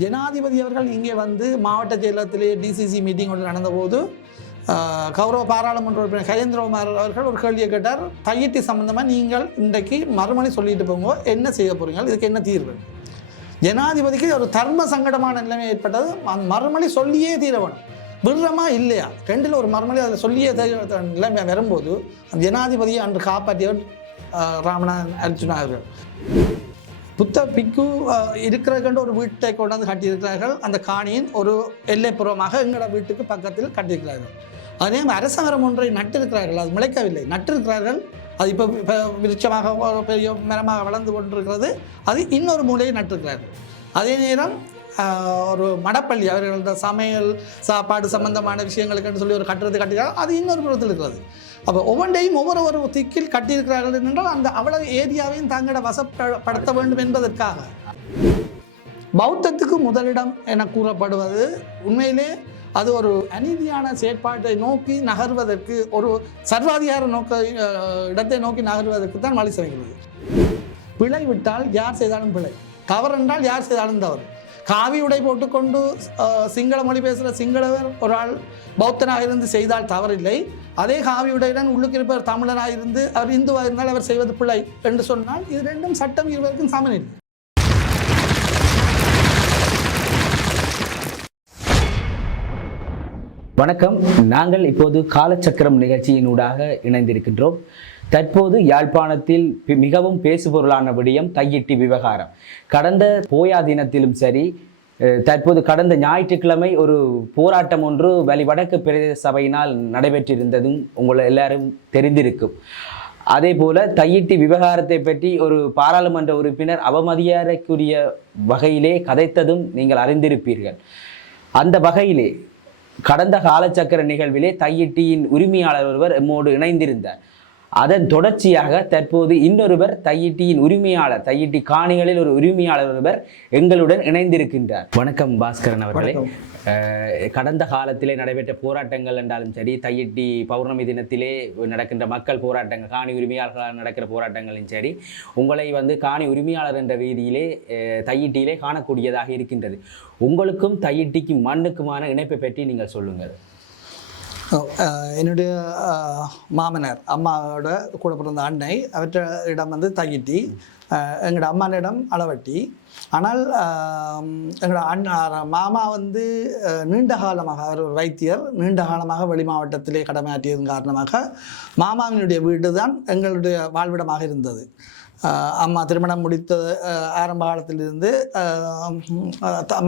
ஜனாதிபதி அவர்கள் இங்கே வந்து மாவட்ட செயலகத்திலே டிசிசி மீட்டிங் ஒன்று நடந்தபோது கௌரவ பாராளுமன்ற உறுப்பினர் கஜேந்திரகுமார் அவர்கள் ஒரு கேள்வியை கேட்டார். தையிட்டி சம்பந்தமாக நீங்கள் இன்றைக்கு மறுமொழி சொல்லிட்டு போங்க, என்ன செய்ய போறீங்க, இதுக்கு என்ன தீர்வு? ஜனாதிபதிக்கு ஒரு தர்ம சங்கடமான நிலைமை ஏற்பட்டது. அந்த மறுமொழி சொல்லியே தீர வேணும், விடுறமா இல்லையா, ரெண்டில் ஒரு மறுமொழி அதில் சொல்லியே நிலைமை வரும்போது ஜனாதிபதியை அன்று காப்பாற்றியவர் ராமநாதன் அர்ஜுனா அவர்கள். புத்த பிக்கு இருக்கிறதுக்கு ஒரு வீட்டை கொண்டாந்து கட்டியிருக்கிறார்கள். அந்த காணியின் ஒரு எல்லைப்புறமாக எங்களோட வீட்டுக்கு பக்கத்தில் கட்டியிருக்கிறார்கள். அதே அரசமரம் ஒன்றை நட்டிருக்கிறார்கள், அது முளைக்கவில்லை, நட்டிருக்கிறார்கள். அது இப்போ விருட்சமாக பெரிய மரமாக வளர்ந்து கொண்டிருக்கிறது. அது இன்னொரு மூலையை நட்டிருக்கிறார்கள். அதே நேரம் ஒரு மடப்பள்ளி அவர்களோட சமையல் சாப்பாடு சம்பந்தமான விஷயங்களுக்குன்னு சொல்லி ஒரு கட்டுறது கட்டிக்கிறார்கள், அது இன்னொரு புறத்தில் இருக்கிறது. அப்போ ஒவ்வொன்றையும் ஒவ்வொரு திக்கில் கட்டியிருக்கிறார்கள் என்றால் அந்த அவ்வளவு ஏரியாவையும் தங்களோட வசப்படுத்த வேண்டும் என்பதற்காக பௌத்தத்துக்கு முதலிடம் என கூறப்படுவது உண்மையிலே அது ஒரு அநீதியான செயற்பாட்டை நோக்கி நகர்வதற்கு, ஒரு சர்வாதிகார இடத்தை நோக்கி நகர்வதற்கு தான் வழி செய்கிறது. பிழை விட்டால் யார் செய்தாலும் பிழை, தவறு என்றால் யார் செய்தாலும் தவறு. காவி உடை போட்டுக்கொண்டு சிங்கள மொழி பேசுகிற சிங்களவர் ஒரு ஆள் பௌத்தனாக இருந்து செய்தால் தவறில்லை. அதே காவி உடையுடன் உள்ளுக்கு இருப்பவர் தமிழனாக இருந்து அவர் இந்துவாக இருந்தால் அவர் செய்வது பிழை என்று சொன்னால் இது ரெண்டும் சட்டம் இருவருக்கும் சமநிலை. வணக்கம். நாங்கள் இப்போது காலச்சக்கரம் நிகழ்ச்சியினூடாக இணைந்திருக்கின்றோம். தற்போது யாழ்ப்பாணத்தில் மிகவும் பேசுபொருளான விடயம் தையிட்டி விவகாரம். கடந்த போயா தினத்திலும் சரி, தற்போது கடந்த ஞாயிற்றுக்கிழமை ஒரு போராட்டம் ஒன்று வடக்கு பிரதேச சபையினால் நடைபெற்றிருந்ததும் உங்களை எல்லாரும் தெரிந்திருக்கும். அதே போல தையிட்டி விவகாரத்தை பற்றி ஒரு பாராளுமன்ற உறுப்பினர் அவமதியாரைக்குரிய வகையிலே கதைத்ததும் நீங்கள் அறிந்திருப்பீர்கள். அந்த வகையிலே கடந்த காலச்சக்கர நிகழ்விலே தையிட்டியின் உரிமையாளர் ஒருவர் எம்மோடு இணைந்திருந்தார். அதன் தொடர்ச்சியாக தற்போது இன்னொருவர் தையிட்டியின் உரிமையாளர், தையிட்டி காணிகளில் ஒரு உரிமையாளர் ஒருவர் எங்களுடன் இணைந்திருக்கின்றார். வணக்கம் பாஸ்கரன் அவர்களே. கடந்த காலத்திலே நடைபெற்ற போராட்டங்கள் என்றாலும் சரி, தையிட்டி பௌர்ணமி தினத்திலே நடக்கின்ற மக்கள் போராட்டங்கள், காணி உரிமையாளர்களால் நடக்கிற போராட்டங்களும் சரி, உங்களை காணி உரிமையாளர் என்ற ரீதியிலே தையிட்டியிலே காணக்கூடியதாக இருக்கின்றது. உங்களுக்கும் தையிட்டிக்கும் மண்ணுக்குமான இணைப்பை பற்றி நீங்கள் சொல்லுங்கள். என்னுடைய மாமனார் அம்மாவோட கூட பிறந்த அன்னை அவற்றிடம் தையிட்டி, எங்களோட அம்மானிடம் அளவட்டி. ஆனால் எங்களோட மாமா நீண்ட காலமாக, அவர் ஒரு வைத்தியர், நீண்ட காலமாக வெளி மாவட்டத்திலே கடமையாற்றியதன் காரணமாக மாமாவினுடைய வீடு தான் எங்களுடைய வாழ்விடமாக இருந்தது. அம்மா திருமணம் முடித்த ஆரம்ப காலத்திலிருந்து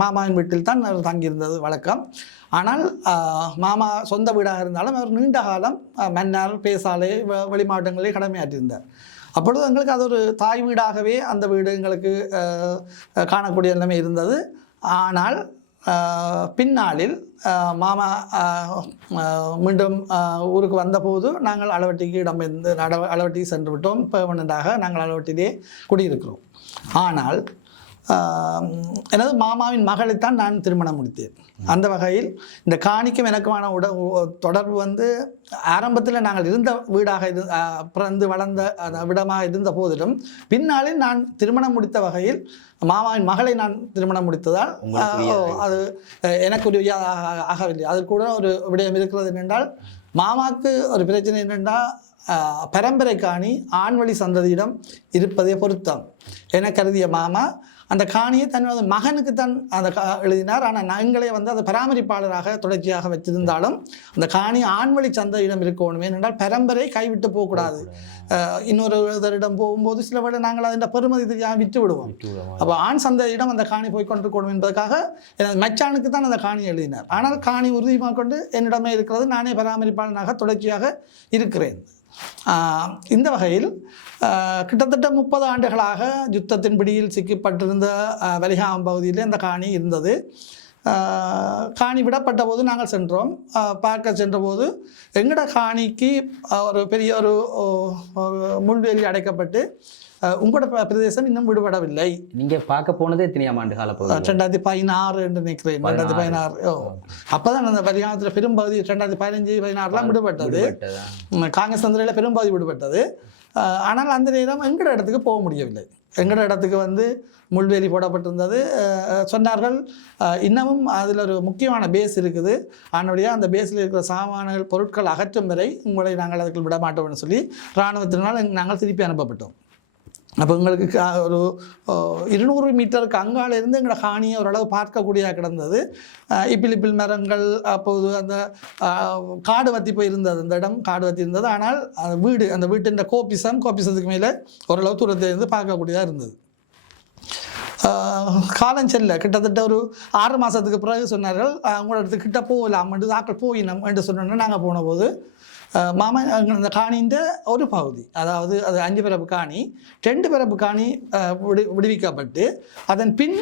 மாமாவின் வீட்டில் தான் அவர் தங்கியிருந்தது வழக்கம். ஆனால் மாமா சொந்த வீடாக இருந்தாலும் அவர் நீண்ட காலம் மன்னார், பேசாலை, வெளி மாவட்டங்களிலே கடமையாற்றியிருந்தார். அப்பொழுது எங்களுக்கு அது ஒரு தாய் வீடாகவே அந்த வீடு எங்களுக்கு காணக்கூடிய நிலைமை இருந்தது. ஆனால் பின்னாளில் மாமா மீண்டும் ஊருக்கு வந்தபோது நாங்கள் அளவட்டிக்கு இடம்பெயர்ந்து அளவட்டிக்கு சென்று விட்டோம். பெர்மனண்டாக நாங்கள் அளவட்டிலே குடியிருக்கிறோம். ஆனால் எனது மாமாவின் மகளைத்தான் நான் திருமணம் முடித்தேன். அந்த வகையில் இந்த காணிக்கும் எனக்குமான தொடர்பு ஆரம்பத்தில் நாங்கள் இருந்த வீடாக பிறந்து வளர்ந்த விடமாக இருந்த போதிலும் பின்னாளில் நான் திருமணம் முடித்த வகையில் மாமாவின் மகளை நான் திருமணம் முடித்ததால் அது எனக்கு ஒரு ஆகவில்லை. அது கூட ஒரு விடயம் இருக்கிறது என்னென்றால், மாமாவுக்கு ஒரு பிரச்சனை என்னென்றால், பரம்பரை காணி ஆண்வழி சந்ததியிடம் இருப்பதே பொருத்தம் என கருதிய மாமா அந்த காணியை தன்னோட மகனுக்கு தான் எழுதினார். ஆனால் எங்களை அதை பராமரிப்பாளராக தொடர்ச்சியாக வச்சிருந்தாலும் அந்த காணி ஆண்வழி சந்தையிடம் இருக்கணும். ஏனென்றால் பரம்பரை கைவிட்டு போகக்கூடாது. இன்னொருவரிடம் போகும்போது சில வேளை நாங்கள் அதன் பெருமதி தெரியாமல் விட்டு விடுவோம். அப்போ ஆண் சந்தையிடம் அந்த காணி போய் கொண்டிருக்கணும் என்பதற்காக எனது மச்சானுக்கு தான் அந்த காணி எழுதினார். ஆனால் காணி உறுதியாக கொண்டு என்னிடமே இருக்கிறது, நானே பராமரிப்பாளனாக தொடர்ச்சியாக இருக்கிறேன். இந்த வகையில் கிட்டத்தட்ட 30 ஆண்டுகளாக யுத்தத்தின் பிடியில் சிக்கப்பட்டிருந்த வலிகாமம் பகுதியில் இந்த காணி இருந்தது. காணி விடப்பட்ட போது நாங்கள் சென்றோம். பார்க்க சென்றபோது எங்கட காணிக்கு ஒரு பெரிய ஒரு முள்வேலி அடைக்கப்பட்டு உங்களோட பிரதேசம் இன்னும் விடுபடவில்லை. நீங்கள் பார்க்க போனது எத்தனையாம் ஆண்டு கால? 2016 என்று நினைக்கிறேன். 2016. அப்போதான் அந்த வலிகாமத்தில் பெரும்பகுதி 2015-16 விடுபட்டது. காங்கிரஸ் தந்திரையில் பெரும்பகுதி விடுபட்டது. ஆனால் அந்த நேரம் எங்கட இடத்துக்கு போக முடியவில்லை. எங்களோட இடத்துக்கு வந்து முள்வேலி போடப்பட்டிருந்தது. சொன்னார்கள் இன்னமும் அதில் ஒரு முக்கியமான பேஸ் இருக்குது, அதனுடைய அந்த பேஸில் இருக்கிற சாமான்கள் பொருட்கள் அகற்றும் வரை உங்களை நாங்கள் அதுக்கு விட மாட்டோம்னு சொல்லி இராணுவத்தினால் நாங்கள் திருப்பி அனுப்பப்பட்டோம். அப்போ எங்களுக்கு ஒரு 200 மீட்டருக்கு அங்கால இருந்து எங்களோட காணியை ஓரளவு பார்க்கக்கூடியதாக கிடந்தது. இப்பில் மரங்கள், அப்போது அந்த காடு வத்தி போயிருந்தது, அந்த இடம் காடு வத்தி இருந்தது. ஆனால் அந்த வீட்டின் கோபிசத்துக்கு மேலே ஓரளவு தூரத்தில் இருந்து பார்க்கக்கூடியதாக இருந்தது. காலம் செல்ல கிட்டத்தட்ட ஒரு 6 மாதத்துக்கு பிறகு சொன்னார்கள், உங்களோட இடத்துக்கு கிட்ட போகலாம் என்று ஆக்கள் போயினோம் என்று சொன்னோன்னா நாங்கள் போன போது மாமா அந்த காணின்ற ஒரு பகுதி, அதாவது அது 5 பரப்பு காணி, 2 பரப்பு காணி விடுவிக்கப்பட்டு அதன் பின்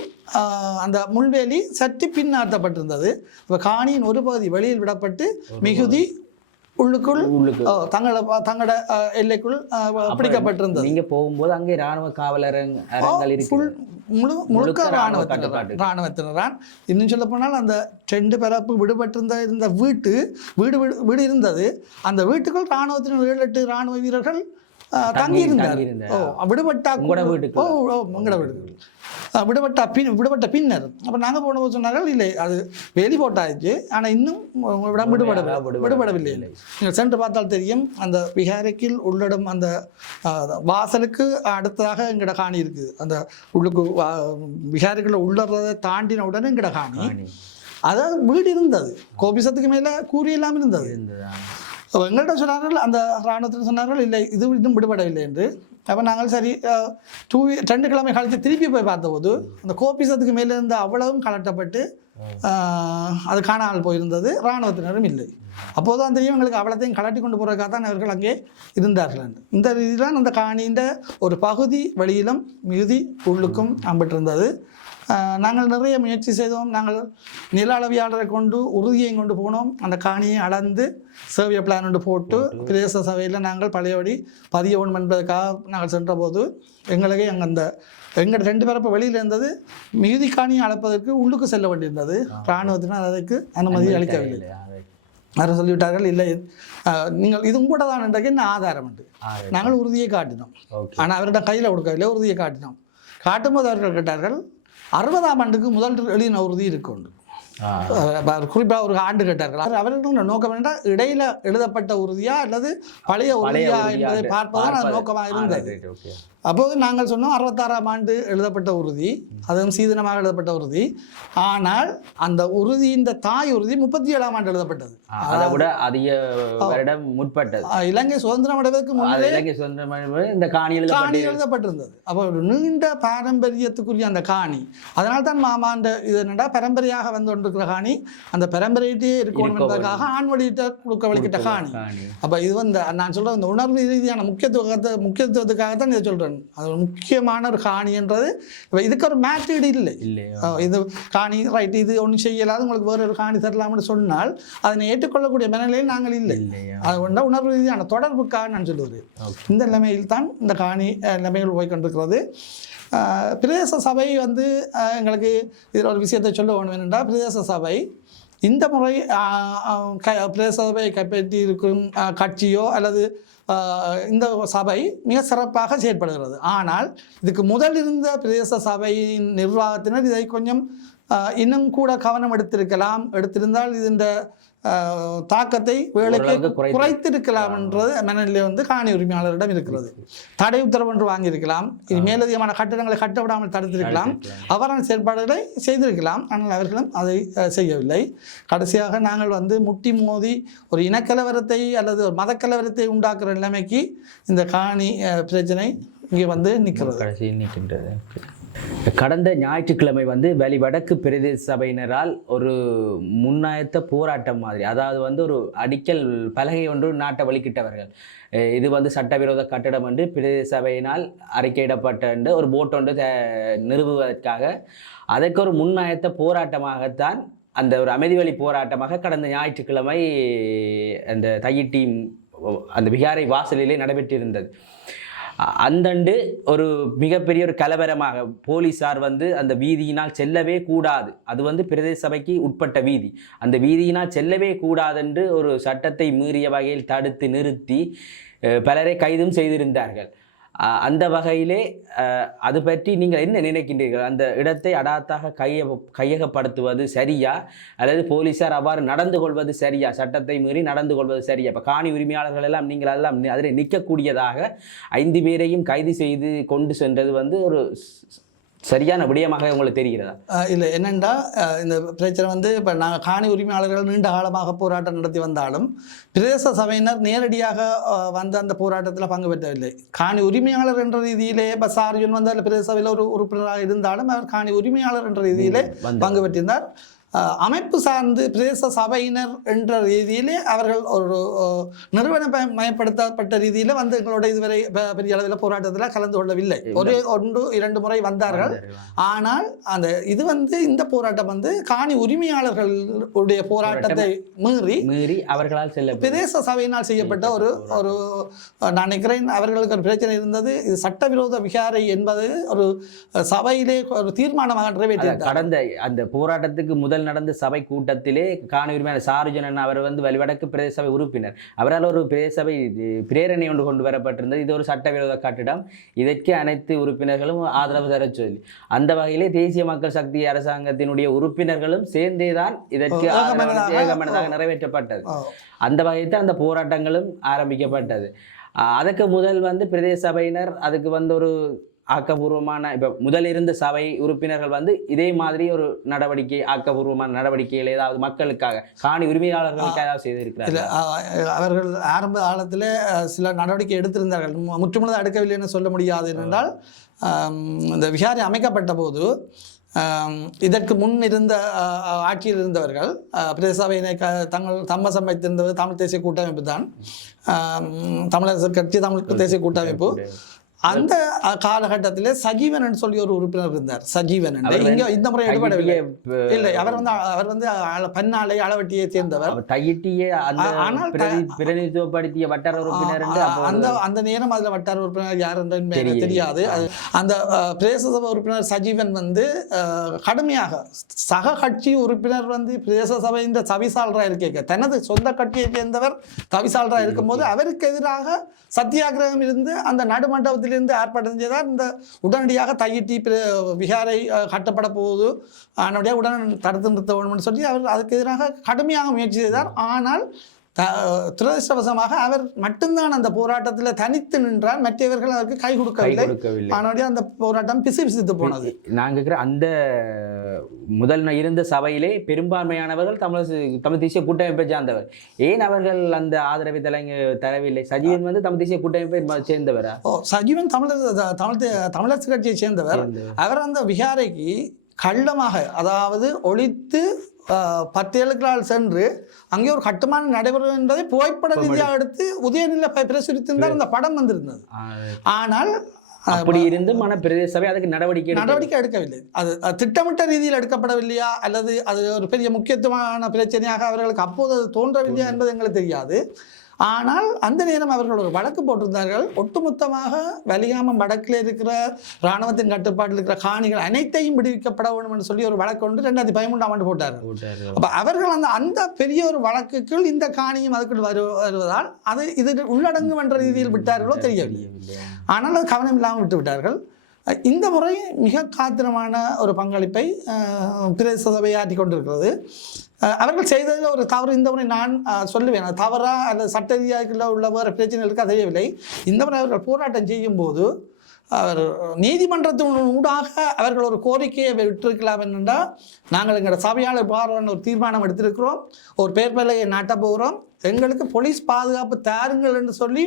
அந்த முள்வேலி சற்று பின்னாட்டப்பட்டிருந்தது. இப்போ காணியின் ஒரு பகுதி வெளியில் விடப்பட்டு மிகுதி உள்ளுக்குள் தங்களோட எல்லைக்குள் பிடிக்கப்பட்டிருந்தது. நீங்க போகும்போது அங்கே இராணுவ காவலர் முழுக்க இராணுவத்தினரான். இன்னும் சொல்ல போனால் அந்த 2 பரப்பு விடுபட்டிருந்த வீடு இருந்தது. அந்த வீட்டுக்குள் இராணுவத்தினர் 7-8 இராணுவ வீரர்கள் தங்கியிருந்தார். விடுபட்ட வீடுகள் விடுபட்ட பின்னர் அப்போ நாங்கள் போனபோது சொன்னார்கள், இல்லை அது வேலி போட்டாச்சு, ஆனால் இன்னும் விடுபடவில்லை. நீங்கள் சென்று பார்த்தால் தெரியும், அந்த விகாரைக்கில் உள்ளிடம் அந்த வாசலுக்கு அடுத்ததாக எங்கட காணி இருக்குது. அந்த உள்ளுக்கு விகாரைக்குள்ள உள்ளதை தாண்டின உடனே எங்கட காணி, அதாவது வீடு இருந்தது, கோபிசத்துக்கு மேலே கூறி எல்லாம் இருந்தது. எங்கள்கிட்ட சொன்னார்கள், அந்த இராணுவத்தில் சொன்னார்கள், இல்லை இது இன்னும் விடுபடவில்லை என்று. அப்போ நாங்கள் சரி 2 கிழமை கழித்து திருப்பி போய் பார்த்தபோது அந்த கோபிசத்துக்கு மேலே இருந்து அவ்வளவும் கலட்டப்பட்டு அது காணாமல் போயிருந்தது. இராணுவத்தினரும் இல்லை. அப்போது அந்த எங்களுக்கு அவ்வளோத்தையும் கலட்டி கொண்டு போகிறதுக்காக தான் அவர்கள் அங்கே இருந்தார்கள். இந்த ரீதியில்தான் அந்த காணின்ற ஒரு பகுதி வெளியிலும் மிகுதி உள்ளுக்கும் அம்பிட்டிருந்தது. நாங்கள் நிறைய முயற்சி செய்தோம். நாங்கள் நில அளவியாளரை கொண்டு உறுதியை கொண்டு போனோம். அந்த காணியை அளந்து சர்வே பிளான் ஒன்று போட்டு பிரதேச சபையில் நாங்கள் பழையபடி பதியணும் என்பதற்காக நாங்கள் சென்றபோது எங்களுக்கு அந்த எங்கள் 2 பரப்பு வெளியில் இருந்தது. மிகுதி காணியை அளப்பதற்கு உள்ளுக்கு செல்ல வேண்டியிருந்தது. இராணுவத்தினர் அதற்கு அனுமதி அளிக்கவில்லை. அவர் சொல்லிவிட்டார்கள், இல்லை நீங்கள் இது கூட தான் என்றக்கு என்ன ஆதாரம் உண்டு. நாங்கள் உறுதியை காட்டினோம், ஆனால் அவரிடம் கையில் கொடுக்கவில்லை, உறுதியை காட்டினோம். காட்டும்போது அவர்கள் கேட்டார்கள், 60ஆம் ஆண்டுக்கு முதல் எழுதின உறுதி இருக்கு. குறிப்பாக ஒரு ஆண்டு கேட்டார்கள். அவர்கள் நோக்கம் என்றால் இடையில எழுதப்பட்ட உறுதியா அல்லது பழைய உறுதியா என்பதை பார்ப்பதுதான் நோக்கமாக இருந்தது. அப்போது நாங்கள் சொன்னோம் 66ஆம் ஆண்டு எழுதப்பட்ட உறுதி, அதுவும் சீதனமாக எழுதப்பட்ட உறுதி. ஆனால் அந்த உறுதியின் தாய் உறுதி 37ஆம் ஆண்டு எழுதப்பட்டது. அதை விட அதிக வருடம் முற்பட்டது. இலங்கை சுதந்திரம் அடைவதற்கு முன்னே இந்த காணி எழுதப்பட்டிருந்தது. அப்போ ஒரு நீண்ட பாரம்பரியத்துக்குரிய அந்த காணி, அதனால் தான் மாமாண்ட இது என்னடா பரம்பரையாக வந்து கொண்டிருக்கிற காணி, அந்த பரம்பரையிட்டே இருக்கணும் என்பதற்காக ஆண் வழியிட்ட குழுக்க வழிகிட்ட காணி. அப்போ இது வந்து நான் சொல்கிறேன், இந்த உணர்வு ரீதியான முக்கியத்துவத்துக்காகத்தான் இதை சொல்கிறேன். அது ஒரு முக்கியமான ஒரு காணி என்றது. இதுக்கு ஒரு மேட்டீடு இல்லை. இது காணி ரைட், இது ஒன்றும் செய்யலாது, உங்களுக்கு வேறு ஒரு காணி தரலாம்னு சொன்னால் அதனை ஏற்றுக்கொள்ளக்கூடிய மனநிலையில் நாங்கள் இல்லை. அது ஒன்றா உணர்வு ரீதியான தொடர்புக்காக நான் சொல்லுவது. இந்த நிலைமையில் தான் இந்த காணி நிலைமைகள் போய்கொண்டிருக்கிறது. பிரதேச சபை வந்து எங்களுக்கு இதில் ஒரு விஷயத்தை சொல்ல வேணும். என்னென்றால் பிரதேச சபை இந்த முறை பிரதேச சபையை கைப்பற்றி இருக்கும் கட்சியோ அல்லது இந்த சபை மிக சிறப்பாக செயற்படுகிறது. ஆனால் இதுக்கு முதல் இருந்த பிரதேச சபையின் நிர்வாகத்தினர் இதை கொஞ்சம் இன்னும் கூட கவனம் எடுத்திருந்தால் இதன் தாக்கத்தை வேலைக்கு குறைத்திருக்கலாம் என்றது மனநிலை வந்து காணி உரிமையாளரிடம் இருக்கிறது. தடை உத்தரவு ஒன்று வாங்கியிருக்கலாம், இது மேலதிகமான கட்டடங்களை கட்ட விடாமல் தடுத்திருக்கலாம், அவ்வாறான செயல்பாடுகளை செய்திருக்கலாம். ஆனால் அவர்களும் அதை செய்யவில்லை. கடைசியாக நாங்கள் வந்து முட்டி மோதி ஒரு இனக்கலவரத்தை அல்லது ஒரு மதக்கலவரத்தை உண்டாக்குற நிலைமைக்கு இந்த காணி பிரச்சனை இங்கே வந்து நிற்கின்றது. கடந்த ஞாயிற்றுக்கிழமை வந்து வடக்கு பிரதேச சபையினரால் ஒரு முன்னாயத்த போராட்டம் மாதிரி, அதாவது வந்து ஒரு அடிக்கல் பலகை ஒன்று நாட்டை வழிகிட்டவர்கள். இது வந்து சட்டவிரோத கட்டடம் என்று பிரதேச சபையினால் அறிக்கையிடப்பட்ட ஒரு போட் ஒன்று நிறுவுவதற்காக அதற்கு ஒரு முன்னாயத்த போராட்டமாகத்தான் அந்த ஒரு அமைதி வழி போராட்டமாக கடந்த ஞாயிற்றுக்கிழமை அந்த தையிட்டி அந்த விகாரை வாசலிலே நடைபெற்றிருந்தது. அந்தண்டு ஒரு மிகப்பெரிய ஒரு கலவரமாக போலீஸார் வந்து அந்த வீதியினால் செல்லவே கூடாது, அது வந்து பிரதேச சபைக்கு உட்பட்ட வீதி, அந்த வீதியினால் செல்லவே கூடாதென்று ஒரு சட்டத்தை மீறிய வகையில் தடுத்து நிறுத்தி பலரை கைதும் செய்திருந்தார்கள். அந்த வகையிலே அது பற்றி நீங்கள் என்ன நினைக்கின்றீர்கள்? அந்த இடத்தை அடாத்தாக கையகப்படுத்துவது சரியா, அல்லது போலீசார் அவ்வாறு நடந்து கொள்வது சரியா, சட்டத்தை மீறி நடந்து கொள்வது சரியா? இப்போ காணி உரிமையாளர்கள் எல்லாம் நீங்கள் எல்லாம் அதில் நிற்கக்கூடியதாக 5 பேரையும் கைது செய்து கொண்டு சென்றது வந்து ஒரு சரியான விடயமாக உங்களுக்கு தெரிகிறதா? இல்லை, என்னென்னா இந்த பிரச்சனை இப்போ நாங்கள் காணி உரிமையாளர்கள் நீண்ட காலமாக போராட்டம் நடத்தி வந்தாலும் பிரதேச சபையினர் நேரடியாக வந்து அந்த போராட்டத்தில் பங்கு பெற்றவில்லை. காணி உரிமையாளர் என்ற ரீதியிலே இப்போ சார்ஜன் வந்து அதில் பிரதேச சபையில் ஒரு உறுப்பினராக இருந்தாலும் அவர் காணி உரிமையாளர் என்ற ரீதியிலே பங்கு பெற்றிருந்தார். அமைப்பு சார்ந்து பிரதேச சபையினர் என்ற ரீதியிலே அவர்கள் ஒரு நிறுவனமயப்படுத்தப்பட்ட ரீதியில் வந்து எங்களோட இதுவரை பெரிய அளவில் போராட்டத்தில் கலந்து கொள்ளவில்லை. 1-2 முறை வந்தார்கள். ஆனால் அந்த இது வந்து இந்த போராட்டம் வந்து காணி உரிமையாளர்களுடைய போராட்டத்தை மீறி அவர்களால் பிரதேச சபையினால் செய்யப்பட்ட ஒரு நான் நினைக்கிறேன் அவர்களுக்கு ஒரு பிரச்சனை இருந்தது. இது சட்டவிரோத விகாரை என்பது ஒரு சபையிலே ஒரு தீர்மானமாக நிறைவேற்றினார். கடந்த அந்த போராட்டத்துக்கு முதல் நடந்த சபை கூட்டத்திலே காணி உரிமையாளர் சாருஜனன் அவர் வந்து வலிவடக்கு பிரதேச சபை உறுப்பினர். அவரால் ஒரு பிரதேச சபை பிரேரணை ஒன்று கொண்டு வரப்பட்டிருந்தது. இது ஒரு சட்டவிரோத கட்டிடம், இதற்கு அனைத்து உறுப்பினர்களும் ஆதரவு தர சொல்லி அந்த வகையிலே தேசிய மக்கள் சக்தி அரசாங்கத்தினுடைய உறுப்பினர்களும் சேர்ந்தேதான் இதற்கு ஏகமனதாக நிறைவேற்றப்பட்டது. அந்த வகையில் அந்த போராட்டங்களும் ஆரம்பிக்கப்பட்டது. அதற்கு முதல் வந்து பிரதேச சபையினர் அதுக்கு வந்து ஒரு ஆக்கப்பூர்வமான இப்போ முதல் இருந்த சபை உறுப்பினர்கள் வந்து இதே மாதிரி ஒரு நடவடிக்கை, ஆக்கப்பூர்வமான நடவடிக்கைகள் ஏதாவது மக்களுக்காக காணி உரிமையாளர்களுக்கு ஏதாவது செய்திருக்கிறார்கள்? அவர்கள் ஆரம்ப காலத்தில் சில நடவடிக்கை எடுத்திருந்தார்கள். முற்றுமுழுதாக எடுக்கவில்லைன்னு சொல்ல முடியாது. என்றால் இந்த விகாரை அமைக்கப்பட்ட போது இதற்கு முன் இருந்த ஆட்சியில் இருந்தவர்கள் பிரதேச சபையினை தம்ம சமைத்திருந்தவர் தமிழ் தேசிய கூட்டமைப்பு தான். தமிழரசர் கட்சி, தமிழ் தேசிய கூட்டமைப்பு. அந்த காலகட்டத்திலே சஜீவன் சொல்லி ஒரு உறுப்பினர் இருந்தார். சஜீவன் இங்க இந்த முறை எடுபடவில்லை. இல்லை, அவர் வந்து பன்னாலை அளவட்டியை சேர்ந்தவர். ஆனால் பிரதிநிதித்துவப்படுத்திய வட்டார உறுப்பினர். அந்த நேரம் அதுல வட்டார உறுப்பினர் யார் என்று தெரியாது. அந்த பிரதேச சபை உறுப்பினர் சஜீவன் வந்து கடுமையாக சக கட்சி உறுப்பினர் வந்து பிரதேச சபை இந்த தவிசாளராக இருக்க தனது சொந்த கட்சியை சேர்ந்தவர் தவிசாளராக இருக்கும்போது அவருக்கு எதிராக சத்தியாகிரகம் இருந்து அந்த நடுமண்டபத்திலிருந்து ஆர்ப்பாட்டம் செய்தார். இந்த உடனடியாக தையிட்டி விகாரை கட்டப்பட போகுது, அதனுடைய உடனே தடுத்து நிறுத்த வேண்டும்னு சொல்லி அவர் அதுக்கு எதிராக கடுமையாக முயற்சி செய்தார். ஆனால் துரதிருஷ்டவசமாக அவர் மட்டும்தான் அந்த போராட்டத்தில் தனித்து நின்றார். மற்றவர்கள் அதற்கு கை கொடுக்கவில்லை. அதனுடைய அந்த போராட்டம் பிசித்து போனது. நான் கேட்குறேன், அந்த முதல் இருந்த சபையிலே பெரும்பான்மையானவர்கள் தமிழ் தேசிய கூட்டமைப்பை சார்ந்தவர். ஏன் அவர்கள் அந்த ஆதரவை தரவில்லை? சஜீவன் வந்து தமிழ் தேசிய கூட்டமைப்பை சேர்ந்தவரா? சஜீவன் தமிழரசு கட்சியை சேர்ந்தவர். அவர் அந்த விகாரைக்கு கள்ளமாக, அதாவது ஒழித்து 10 ஏழுக்களால் சென்று அங்கே ஒரு கட்டுமானம் நடைபெறும் என்பதை புகைப்பட ரீதியாக எடுத்து உதயநிலை பிரசுரித்திருந்தார். அந்த படம் வந்திருந்தது. ஆனால் அப்படி இருந்து பிரதேச சபை அதுக்கு நடவடிக்கை எடுக்கவில்லை. அது திட்டமிட்ட ரீதியில் எடுக்கப்படவில்லையா அல்லது அது ஒரு பெரிய முக்கியத்துவமான பிரச்சனையாக அவர்களுக்கு அப்போது அது தோன்றவில்லையா என்பது எங்களுக்கு தெரியாது. ஆனால் அந்த நேரம் அவர்கள் ஒரு வழக்கு போட்டிருந்தார்கள். ஒட்டுமொத்தமாக வலிகாமம் வடக்கில் இருக்கிற இராணுவத்தின் கட்டுப்பாட்டில் இருக்கிற காணிகள் அனைத்தையும் விடுவிக்கப்பட வேண்டும் என்று சொல்லி ஒரு வழக்கு ஒன்று 2013ஆம் ஆண்டு போட்டார்கள். அப்போ அவர்கள் அந்த பெரிய ஒரு வழக்குக்குள் இந்த காணியும் அதுக்குள் வருவதால் அது இது உள்ளடங்கும் என்ற ரீதியில் விட்டார்களோ தெரியவில்லை. ஆனால் அது கவனம் இல்லாமல் விட்டு விட்டார்கள். இந்த முறை மிக காத்திரமான ஒரு பங்களிப்பை பிரதேச சபை ஆற்றி கொண்டிருக்கிறது. அவர்கள் செய்ததில் ஒரு தவறு இந்த முறை நான் சொல்லுவேன். அது தவறா அல்லது சட்ட ரீதியாக உள்ள வேறு பிரச்சனைகளுக்கு தெரியவில்லை. இந்த முறை அவர்கள் போராட்டம் செய்யும் போது அவர் நீதிமன்றத்தின் ஊடாக அவர்கள் ஒரு கோரிக்கையை விட்டிருக்கலாம். என்னென்றால், நாங்கள் எங்களோட சபையாளர் பார்வையான ஒரு தீர்மானம் எடுத்திருக்கிறோம், ஒரு பேர் பலகையை நாட்ட போகிறோம், எங்களுக்கு போலீஸ் பாதுகாப்பு தாருங்கள் என்று சொல்லி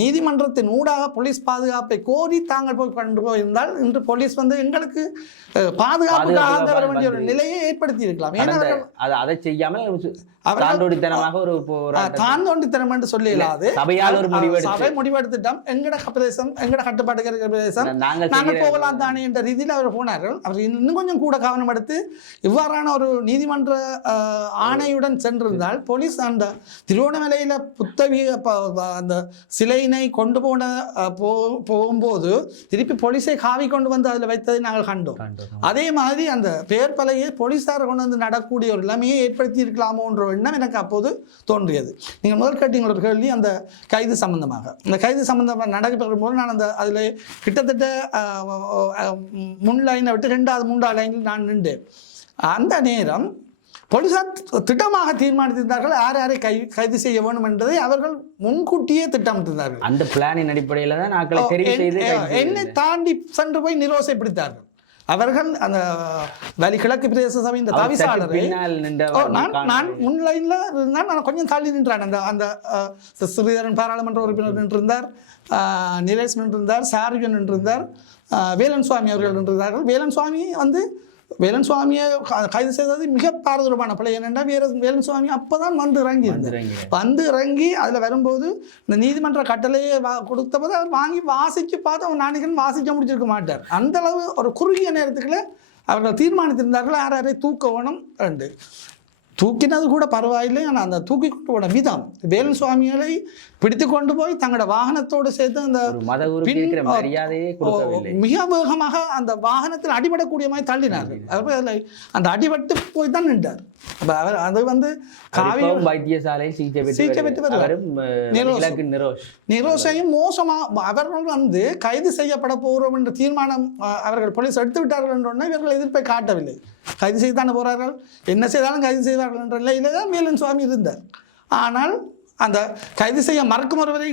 நீதிமன்றத்தின் ஊடாக போலீஸ் பாதுகாப்பை கோரி தாங்கள் போய் கொண்டு போயிருந்தால் இன்று போலீஸ் வந்து எங்களுக்கு பாதுகாப்புக்காக வர வேண்டிய ஒரு நிலையை ஏற்படுத்தி இருக்கலாம். ஏன்னா அதை செய்யாமல் தாண்டோடித்தனமாக ஒரு தாண்டோண்டித்தனம் என்று சொல்லி இல்லாது சபை முடிவெடுத்துட்டோம், எங்கட பிரதேசம் எங்கட கட்டுப்பாட்டுக்கு இருக்கிற பிரதேசம் நாங்கள் போகலாம் தானே என்ற ரீதியில் அவர் போனார்கள். அவர் இன்னும் கொஞ்சம் கூட கவனம் எடுத்து இவ்வாறான ஒரு நீதிமன்ற ஆணையுடன் சென்றிருந்தால் போலீஸ் அந்த திருவண்ணாமலையில் அந்த சிலையினை கொண்டு போகும்போது திருப்பி போலீஸை காவி கொண்டு வந்து அதில் வைத்ததை நாங்கள் கண்டோம். அதே மாதிரி அந்த பெயர் பலகையை போலீஸார் கொண்டு வந்து நடக்கூடிய ஒரு நிலைமையை ஏற்படுத்தி இருக்கலாமோன்ற எண்ணம் எனக்கு அப்போது தோன்றியது. நீங்கள் முதல் கேட்டீங்க ஒரு கேள்வி அந்த கைது சம்பந்தமாக. அந்த கைது சம்பந்தமாக நடைபெறும்போது நான் அந்த அதில் கிட்டத்தட்ட முன் லைனை விட்டு 2வது 3வது லைனில் நான் நின்றேன். அந்த நேரம் போலீசார் திட்டமாக தீர்மானித்திருந்தார்கள் யார் யாரை கைது செய்ய வேண்டும் என்பதை அவர்கள் முன்கூட்டியே திட்டமிட்டிருந்தார்கள். அந்த பிளானின் அடிப்படையில் தான் நாட்களை தெரிவு செய்து என்னை தாண்டி சென்று போய் நிரோசை பிடித்தார்கள். அவர்கள் அந்த வலி கிழக்கு பிரதேச சபை இந்த தவிசாளரை நான் முன்லைன்ல இருந்தால் நான் கொஞ்சம் தள்ளி நின்றான். அந்த ஸ்ரீதரன் பாராளுமன்ற உறுப்பினர் நின்றிருந்தார், நிலேஷ் நின்றிருந்தார், சார்ஜன் நின்றிருந்தார், வேலன் சுவாமி அவர்கள் நின்றிருந்தார்கள். வேலன் சுவாமியை கைது செய்தது மிக பாரதூரமான பிள்ளை. என்னென்னா வேலன் சுவாமி அப்போதான் வந்து இறங்கி அதில் வரும்போது இந்த நீதிமன்ற கட்டளையை கொடுத்த போது அவர் வாங்கி வாசித்து பார்த்து அவர் நாளைக்கு வாசிக்க முடிச்சிருக்க மாட்டார். அந்த அளவு ஒரு குறுகிய நேரத்துக்குள்ள அவர்கள் தீர்மானித்திருந்தார்கள் யார் யாரை தூக்க வேணும். தூக்கினது கூட பரவாயில்லை, ஆனால் அந்த தூக்கி கொண்டு போன விதம் வேலன் சுவாமிகளை பிடித்து கொண்டு போய் தங்களோட வாகனத்தோடு சேர்த்து அந்த மிக வேகமாக அந்த வாகனத்தில் அடிபடக்கூடிய மாதிரி தள்ளினார்கள். அந்த அடிபட்டு போய் தான் நின்றார். அது காவியம் வைத்தியசாலை சிகிச்சை பெற்று நிரோஷையும் மோசமாக அவர்கள் கைது செய்யப்பட போகிறோம் என்ற தீர்மானம் அவர்கள் போலீஸ் எடுத்து விட்டார்கள் என்றோன்னா இவர்கள் எதிர்ப்பை காட்டவில்லை. கைது செய்தானே போகிறார்கள், என்ன செய்தாலும் கைது செய்வார்கள் என்ற நிலையிலே தான் வேலன் சுவாமி இருந்தார். ஆனால் அந்த கைது செய்ய மறக்கும் ஒருவரை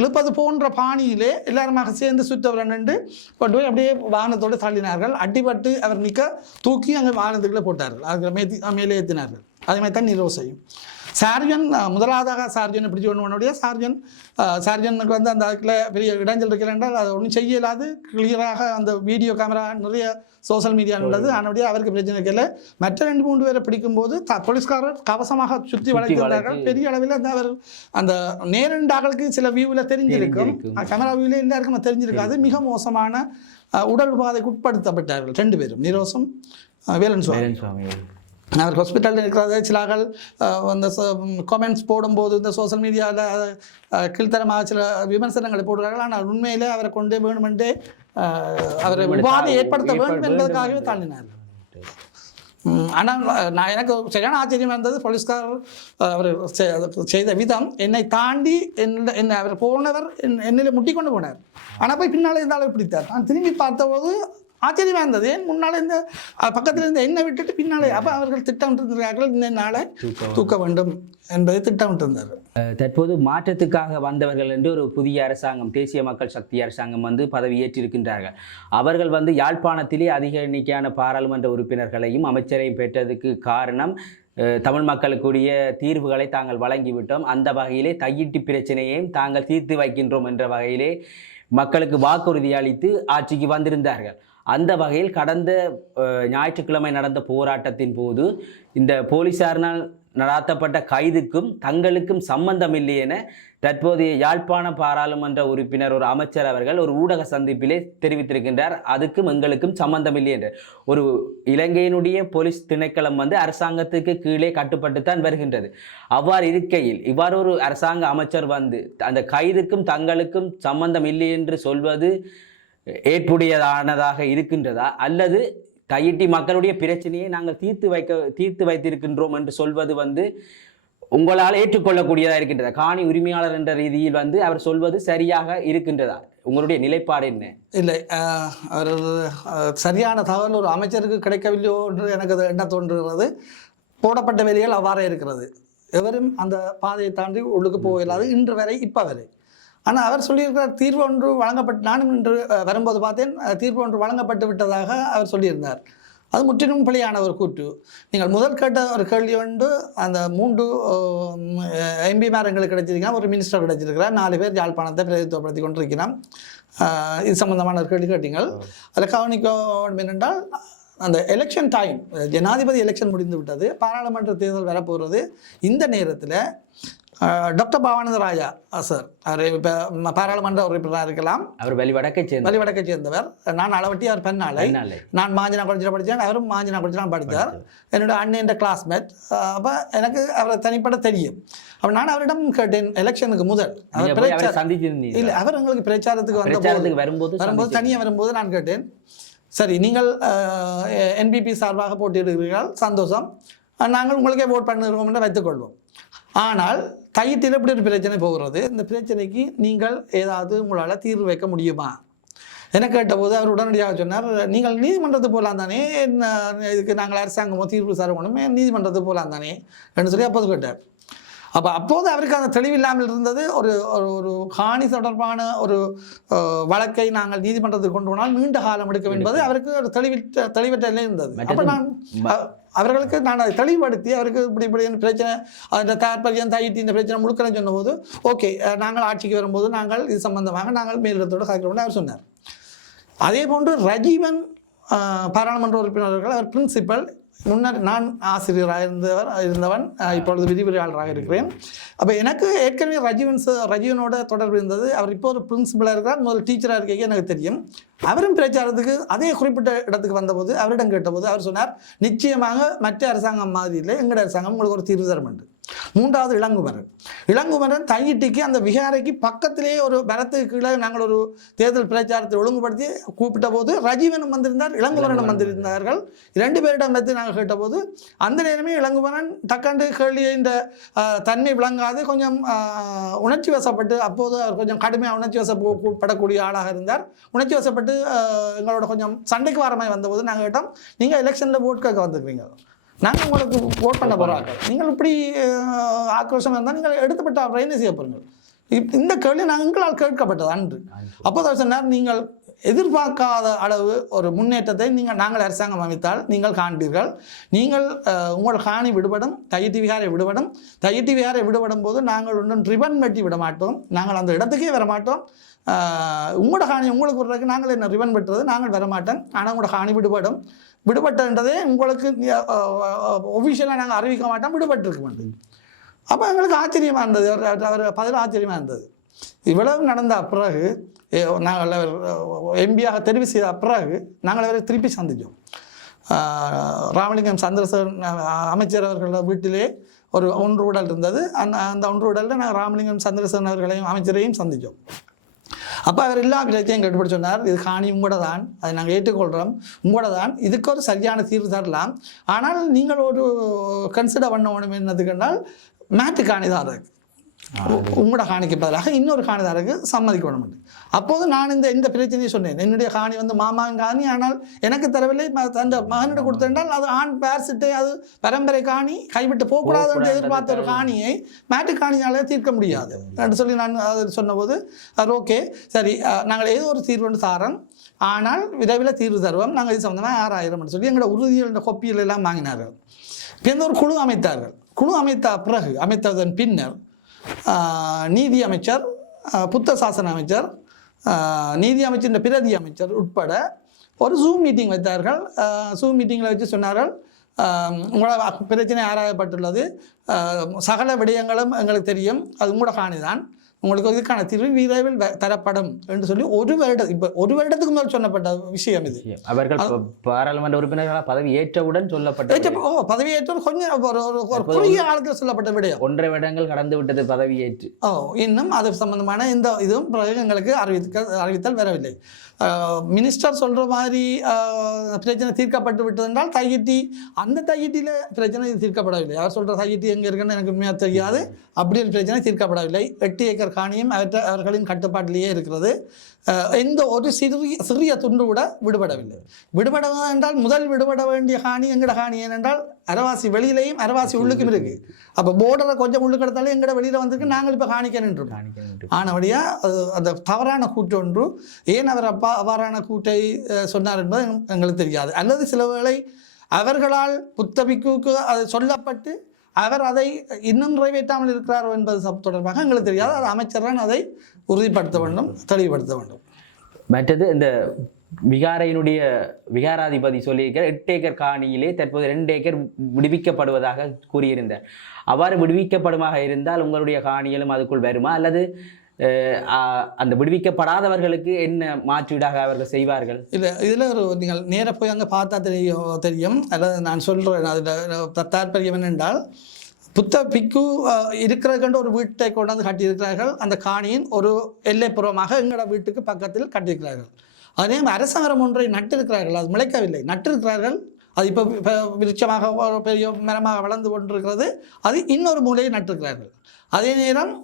இழுப்பது போன்ற பாணியிலே எல்லாருமாக சேர்ந்து சுற்றவரை நின்று கொண்டு போய் அப்படியே வாகனத்தோடு தள்ளினார்கள். அடிபட்டு அவர் நிற்க தூக்கி அங்கே வாகனத்துக்குள்ளே போட்டார்கள், அதுக்கு மேலே ஏற்றினார்கள். அதே மாதிரி தான் நிரோசையும். சார்ஜன் முதலாவதாக சார்ஜனை பிடிச்சி கொண்டு சார்ஜனுக்கு அந்த அதுக்குள்ள பெரிய இடைஞ்சல் இருக்கிறால் அதை ஒன்றும் செய்யலாது. கிளியராக அந்த வீடியோ கேமரா நிறைய சோசியல் மீடியா உள்ளது. ஆனால் அவருக்கு பிரச்சனை இல்லை. மற்ற 2-3 பேரை பிடிக்கும்போது போலீஸ்காரர் கவசமாக சுற்றி வளைக்கிறார்கள். பெரிய அளவில் அவர் அந்த நேரண்டாக்களுக்கு சில வியூவில் தெரிஞ்சிருக்கும், கேமரா வியூவில் எல்லாருக்கும் தெரிஞ்சிருக்காது. மிக மோசமான உடல் உபாதைக்கு உட்படுத்தப்பட்டார்கள் 2 பேரும், நிரோசும் வேலன் சுவாமி. அவர் ஹாஸ்பிட்டலில் இருக்கிறத சிலாக்கள் அந்த கமெண்ட்ஸ் போடும்போது இந்த சோசியல் மீடியாவில் கீழ்த்தரமாக சில விமர்சனங்களை போடுறார்கள். ஆனால் உண்மையிலே அவரை கொண்டே வேணுமென்றே அவரை உபாதை ஏற்படுத்த வேண்டும் என்பதற்காகவே தாண்டினார்கள். ஆனால் எனக்கு சரியான ஆச்சரியமாக இருந்தது போலீஸ்காரர் அவர் செய்த விதம். என்னை தாண்டி என்னை அவர் போனவர் என்னில் முட்டி கொண்டு போனார். ஆனால் போய் பின்னால் இருந்தாலும் பிடித்தார். நான் திரும்பி பார்த்தபோது ஆச்சரியமாக இருந்தது. ஏன் முன்னால் இந்த பக்கத்தில் இருந்த எண்ணெய் விட்டுட்டு பின்னாலே அப்போ அவர்கள் திட்டமிட்டிருந்தார்கள் இந்த நாளை தூக்க வேண்டும் என்பதை திட்டமிட்டிருந்தார்கள். தற்போது மாற்றத்துக்காக வந்தவர்கள் என்று ஒரு புதிய அரசாங்கம், தேசிய மக்கள் சக்தி அரசாங்கம் பதவியேற்றிருக்கின்றார்கள். அவர்கள் யாழ்ப்பாணத்திலே அதிக எண்ணிக்கையான பாராளுமன்ற உறுப்பினர்களையும் அமைச்சரையும் பெற்றதுக்கு காரணம் தமிழ் மக்களுக்குரிய தீர்வுகளை தாங்கள் வழங்கிவிட்டோம், அந்த வகையிலே தையிட்டி பிரச்சனையையும் தாங்கள் தீர்த்து வைக்கின்றோம் என்ற வகையிலே மக்களுக்கு வாக்குறுதி அளித்து ஆட்சிக்கு வந்திருந்தார்கள். அந்த வகையில் கடந்த ஞாயிற்றுக்கிழமை நடந்த போராட்டத்தின் போது இந்த போலீசாரினால் நடாத்தப்பட்ட கைதுக்கும் தங்களுக்கும் சம்பந்தம் இல்லை என தற்போதைய யாழ்ப்பாண பாராளுமன்ற உறுப்பினர் ஒரு அமைச்சர் அவர்கள் ஒரு ஊடக சந்திப்பிலே தெரிவித்திருக்கின்றார். அதுக்கும் எங்களுக்கும் சம்பந்தம் இல்லை என்று. ஒரு இலங்கையினுடைய போலீஸ் திணைக்களம் அரசாங்கத்துக்கு கீழே கட்டுப்பட்டுத்தான் வருகின்றது. அவ்வாறு இருக்கையில் இவ்வாறு ஒரு அரசாங்க அமைச்சர் அந்த கைதுக்கும் தங்களுக்கும் சம்பந்தம் இல்லை என்று சொல்வது ஏற்புடையதானதாக இருக்கின்றதா, அல்லது தையிட்டி மக்களுடைய பிரச்சனையை நாங்கள் தீர்த்து வைத்திருக்கின்றோம் என்று சொல்வது உங்களால் ஏற்றுக்கொள்ளக்கூடியதாக இருக்கின்றதா? காணி உரிமையாளர் என்ற ரீதியில் அவர் சொல்வது சரியாக இருக்கின்றதா? உங்களுடைய நிலைப்பாடு என்ன? இல்லை, அவர் சரியான தகவல் ஒரு அமைச்சருக்கு கிடைக்கவில்லையோ என்று எனக்கு என்ன தோன்றுகிறது. போடப்பட்ட வேலைகள் அவ்வாறே இருக்கிறது. எவரும் அந்த பாதையை தாண்டி உள்ளுக்கு போகலாது இன்று வரை, இப்போ வரை. ஆனால் அவர் சொல்லியிருக்கிறார் தீர்வு ஒன்று நானும் இன்று வரும்போது பார்த்தேன் தீர்வு ஒன்று வழங்கப்பட்டு விட்டதாக அவர் சொல்லியிருந்தார். அது முற்றிலும் பிழையான ஒரு கூற்று. நீங்கள் முதல் கேட்ட ஒரு கேள்வி ஒன்று, அந்த 3 எம்பிமார் எங்களுக்கு கிடைச்சிருக்கிறார், ஒரு மினிஸ்டர் கிடைச்சிருக்கிறார், 4 பேர் யாழ்ப்பாணத்தை பிரதித்துவப்படுத்தி கொண்டிருக்கிறான். இது சம்பந்தமான ஒரு கேள்வி கேட்டீங்கள். அதில் கவனிக்க வேண்டும் என்னென்றால் அந்த எலெக்ஷன் டைம், ஜனாதிபதி எலெக்ஷன் முடிந்து விட்டது, பாராளுமன்ற தேர்தல் வரப்போகிறது. இந்த நேரத்தில் டாக்டர் பவானந்த ராஜா சார், அவர் இப்போ பாராளுமன்ற உறுப்பினராக இருக்கலாம். அவர் வழிவடக்கை சேர்ந்தவர். நான் அளவட்டி அவர் பெண்ணாலை. நான் மாஞ்சினா காலேஜில் படித்தேன், அவரும் மாஞ்சினா காலேஜில் படித்தார். என்னோட அண்ணன் கிளாஸ்மேட். அப்போ எனக்கு அவரை தனிப்பட தெரியும். அப்போ நான் அவரிடம் கேட்டேன் எலெக்ஷனுக்கு முதல். இல்லை, அவர் எங்களுக்கு பிரச்சாரத்துக்கு வரும்போது தனியாக வரும்போது நான் கேட்டேன், சரி நீங்கள் என்பிபி சார்பாக போட்டியிடுகிறீர்கள், சந்தோஷம், நாங்கள் உங்களுக்கே ஓட் பண்ணுகிறோம் என்று வைத்துக்கொள்வோம். ஆனால் தையிட்டில் இப்படி ஒரு பிரச்சனை போகிறது, இந்த பிரச்சனைக்கு நீங்கள் ஏதாவது உங்களால் தீர்வு வைக்க முடியுமா என கேட்டபோது அவர் உடனடியாக சொன்னார், நீங்கள் நீதிமன்றத்துக்கு போகலாம் தானே, இதுக்கு நாங்கள் அரசாங்கமோ தீர்வு தரணும், நீதிமன்றத்துக்கு போகலாம் தானே என்று சொல்லி அப்போது கேட்டார். அப்போது அவருக்கு அந்த தெளிவில்லாமல் இருந்தது. ஒரு ஒரு காணி தொடர்பான ஒரு வழக்கை நாங்கள் நீதிமன்றத்துக்கு கொண்டு போனால் நீண்ட காலம் எடுக்கும் என்பது அவருக்கு ஒரு தெளிவற்ற நிலை இருந்தது. அப்போ நான் அவர்களுக்கு நான் அதை தெளிவுபடுத்தி அவருக்கு இப்படி பிரச்சனை, அந்த தாற்பயம் தையிட்டு இந்த பிரச்சனை முழுக்கன்னு சொன்னபோது, ஓகே நாங்கள் ஆட்சிக்கு வரும்போது நாங்கள் இது சம்பந்தமாக நாங்கள் மேலிடத்தோடு காக்கிறோம்னு அவர் சொன்னார். அதே போன்று ரஜீவன் பாராளுமன்ற உறுப்பினர்கள், அவர் பிரின்சிபல், முன்னர் நான் ஆசிரியராக இருந்தவன், இப்பொழுது விரிவுரையாளராக இருக்கிறேன். அப்போ எனக்கு ஏற்கனவே ரஜீவனோட தொடர்பு இருந்தது. அவர் இப்போ ஒரு பிரின்சிபலாக இருக்கிறார், முதல் டீச்சராக இருக்க எனக்கு தெரியும். அவரும் பிரச்சாரத்துக்கு அதே குறிப்பிட்ட இடத்துக்கு வந்தபோது அவரிடம் கேட்டபோது அவர் சொன்னார், நிச்சயமாக மற்ற அரசாங்கம் மாதிரி இல்லை, எங்களோட அரசாங்கம் உங்களுக்கு ஒரு தீர்வு தரும் என்று. மூன்றாவது இளங்குமரன் தையிட்டிக்கு அந்த விகாரைக்கு பக்கத்திலேயே ஒரு மரத்துக்கு கீழே நாங்கள் ஒரு தேர்தல் பிரச்சாரத்தை ஒழுங்குபடுத்தி கூப்பிட்ட போது ரஜீவனும் வந்திருந்தார், இளங்குமரனும் வந்திருந்தார்கள். 2 பேரிடம் பற்றி நாங்கள் கேட்டபோது அந்த நேரமே இளங்குமரன் டக்காண்டு கேள்வியை இந்த தன்மை விளங்காது, கொஞ்சம் உணர்ச்சி வசப்பட்டு, அப்போது அவர் கொஞ்சம் கடுமையாக உணர்ச்சி வசப்படக்கூடிய ஆளாக இருந்தார். உணர்ச்சி வசப்பட்டு எங்களோட கொஞ்சம் சண்டைக்கு வர மாதிரி வந்தபோது நாங்கள் கேட்டோம், நீங்கள் எலெக்ஷனில் ஓட் கேட்க வந்துருக்கீங்க, நாங்கள் உங்களுக்கு ஓட் பண்ண போகிறாங்க, நீங்கள் இப்படி ஆக்ரோஷமாக இருந்தால் நீங்கள் எடுத்துப்பட்ட அவரை என்ன செய்ய போகிறீங்க? இந்த கேள்வி எங்களால் கேட்கப்பட்டது அன்று. அப்போது அவர் சொன்னார், நீங்கள் எதிர்பார்க்காத அளவு ஒரு முன்னேற்றத்தை நாங்கள் அரசாங்கம் அமைத்தால் நீங்கள் காண்பீர்கள். நீங்கள் உங்கள் காணி விடுபடும், தையிட்டி விகாரை விடுபடும். தையிட்டி விகாரை விடுபடும் போது நாங்கள் ஒன்றும் ரிபன் வெட்டி விட மாட்டோம், நாங்கள் அந்த இடத்துக்கே வர மாட்டோம். உங்களோட காணி உங்களுக்கு விடுறதுக்கு நாங்கள் என்ன ரிபன் வெட்டுறது, நாங்கள் வரமாட்டோம். ஆனால் உங்களோட காணி விடுபட்டன்றதே உங்களுக்கு ஒஃபிஷியலாக நாங்கள் அறிவிக்க மாட்டோம், விடுபட்டிருக்க மாட்டோம். அப்போ எங்களுக்கு ஆச்சரியமாக இருந்தது, அவர் பதில் ஆச்சரியமாக இருந்தது. இவ்வளவு நடந்த பிறகு நாங்கள் எம்பியாக தெரிவு செய்த பிறகு நாங்கள் அவரை திருப்பி சந்தித்தோம். ராமலிங்கம் சந்திரசேகரன் அமைச்சர் அவர்களோட வீட்டிலே ஒரு ஒன்று உடல் இருந்தது. அந்த ஒன்று உடலில் நாங்கள் ராமலிங்கம் சந்திரசேகரன் அவர்களையும் அமைச்சரையும் சந்தித்தோம். அப்போ அவர் எல்லா பிரச்சனையும் கேட்டுப்பட்டு சொன்னார், இது காணி உங்களோட தான், அதை நாங்கள் ஏற்றுக்கொள்கிறோம், உங்களோட தான், இதுக்கு ஒரு சரியான தீர்வு தரலாம். ஆனால் நீங்கள் ஒரு கன்சிடர் பண்ண வேணும் என்னதுக்குன்றால் மேட்டு காணி தான் இருக்குது, உங்களோட காணிக்கு பதிலாக இன்னொரு காணிதாருக்கு சம்மதிக்க வேணும். அப்போது நான் இந்த பிரச்சனையை சொன்னேன், என்னுடைய காணி மாமாவின் காணி, ஆனால் எனக்கு தரவில்லை, அந்த மகனிட கொடுத்திருந்தால் அது ஆண் பேர்சிட்டை, அது பரம்பரை காணி, கைவிட்டு போகக்கூடாது என்று எதிர்பார்த்த ஒரு காணியை மேட்டு காணியாலே தீர்க்க முடியாது என்று சொல்லி நான் அதை சொன்னபோது அவர் ஓகே சரி, நாங்கள் ஏதோ ஒரு தீர்வு ஒன்று தாரோம், ஆனால் விரைவில் தீர்வு தருவோம், நாங்கள் இது சம்மந்தமாக 6000 சொல்லி எங்களோட உறுதியில் கொப்பியில் எல்லாம் வாங்கினார்கள். இப்போ ஒரு குழு அமைத்தார்கள். குழு அமைத்ததன் பின்னர் நீதி அமைச்சர், புத்த சாசன அமைச்சர், நீதி அமைச்சர், பிரதி அமைச்சர் உட்பட ஒரு ஜூம் மீட்டிங் வைத்தார்கள். ஜூம் மீட்டிங்கில் வச்சு சொன்னார்கள், உங்களோட பிரச்சனை ஆராயப்பட்டுள்ளது, சகல விடயங்களும் எங்களுக்கு தெரியும், அது உங்களோட காணிதான், உங்களுக்கு இதுக்கான தீர்வு விரைவில் தரப்படும் என்று சொல்லி ஒரு வருடத்துக்கு முதல் சொல்லப்பட்ட விஷயம் இது. அவர்கள் பாராளுமன்ற உறுப்பினர்களாக பதவி ஏற்றவுடன் சொல்லப்பட்ட பதவி ஏற்ற கொஞ்சம் ஒரு குறுகிய காலத்தில் சொல்லப்பட்ட விடயம். 1.5 வருடங்கள் கடந்து விட்டது பதவி ஏற்று. இன்னும் அது சம்பந்தமான இந்த இதுவும் பிறகு எங்களுக்கு அறிவித்தல் வரவில்லை. மினிஸ்டர் சொல்கிற மாதிரி பிரச்சனை தீர்க்கப்பட்டு விட்டது என்றால் தையிட்டி, அந்த தையிட்டியில் பிரச்சனை தீர்க்கப்படவில்லை. அவர் சொல்கிற தையிட்டி எங்கே இருக்குன்னு எனக்கு உண்மையாக தெரியாது. அப்படி ஒரு பிரச்சனை தீர்க்கப்படவில்லை. 8 ஏக்கர் காணியும் அவர்களின் கட்டுப்பாட்டிலேயே இருக்கிறது. எந்த ஒரு சிறிய துண்டு கூட விடுபடவில்லை. விடுபட என்றால் முதல் விடுபட வேண்டிய காணி எங்கட காணி, ஏனென்றால் அரவாசி வெளியிலையும் அரவாசி உள்ளுக்கும் இருக்குது. அப்போ போர்டரை கொஞ்சம் உள்ளுக்கு எடுத்தாலும் எங்கட வெளியில் வந்திருக்கு, நாங்கள் இப்போ காணிக்க நின்றோம். ஆனபடியாக அந்த தவறான கூட்டு ஒன்று, ஏன் அவர் அவ்வாறான கூட்டை சொன்னார் என்பது எங்களுக்கு தெரியாது. அல்லது சில வேளை அவர்களால் புத்தபிக்கு அது சொல்லப்பட்டு அவர் அதை இன்னும் நிறைவேற்றாமல் இருக்கிறாரோ என்பது தொடர்பாக எங்களுக்கு தெரியாது. அது அமைச்சர் தான் அதை உறுதிப்படுத்த வேண்டும், தெளிவுபடுத்த வேண்டும். மற்றது இந்த விகாரையினுடைய விகாராதிபதி சொல்லியிருக்கிற 8 ஏக்கர் காணியிலே தற்போது 2 ஏக்கர் விடுவிக்கப்படுவதாக கூறியிருந்தார். அவ்வாறு விடுவிக்கப்படுமாக இருந்தால் உங்களுடைய காணிகளும் அதுக்குள் வருமா, அல்லது அந்த விடுவிக்கப்படாதவர்களுக்கு என்ன மாற்றீடாக அவர்கள் செய்வார்கள்? இல்லை, இதில் ஒரு நீங்கள் நேராக போய் அங்கே பார்த்தா தெரியும். அல்லது நான் சொல்கிறேன், அதில் தாற்பயம் என்னென்றால், புத்த பிக்கு இருக்கிறதுக்கு ஒரு வீட்டை கொண்டாந்து கட்டியிருக்கிறார்கள். அந்த காணியின் ஒரு எல்லைப்புறமாக எங்களோட வீட்டுக்கு பக்கத்தில் கட்டியிருக்கிறார்கள். அதே அரசமரம் ஒன்றை நட்டிருக்கிறார்கள். அது முளைக்கவில்லை, நட்டிருக்கிறார்கள். அது இப்போ விருட்சமாக பெரிய மரமாக வளர்ந்து கொண்டிருக்கிறது. அது இன்னொரு மூலையை நட்டிருக்கிறார்கள். அதே நேரம்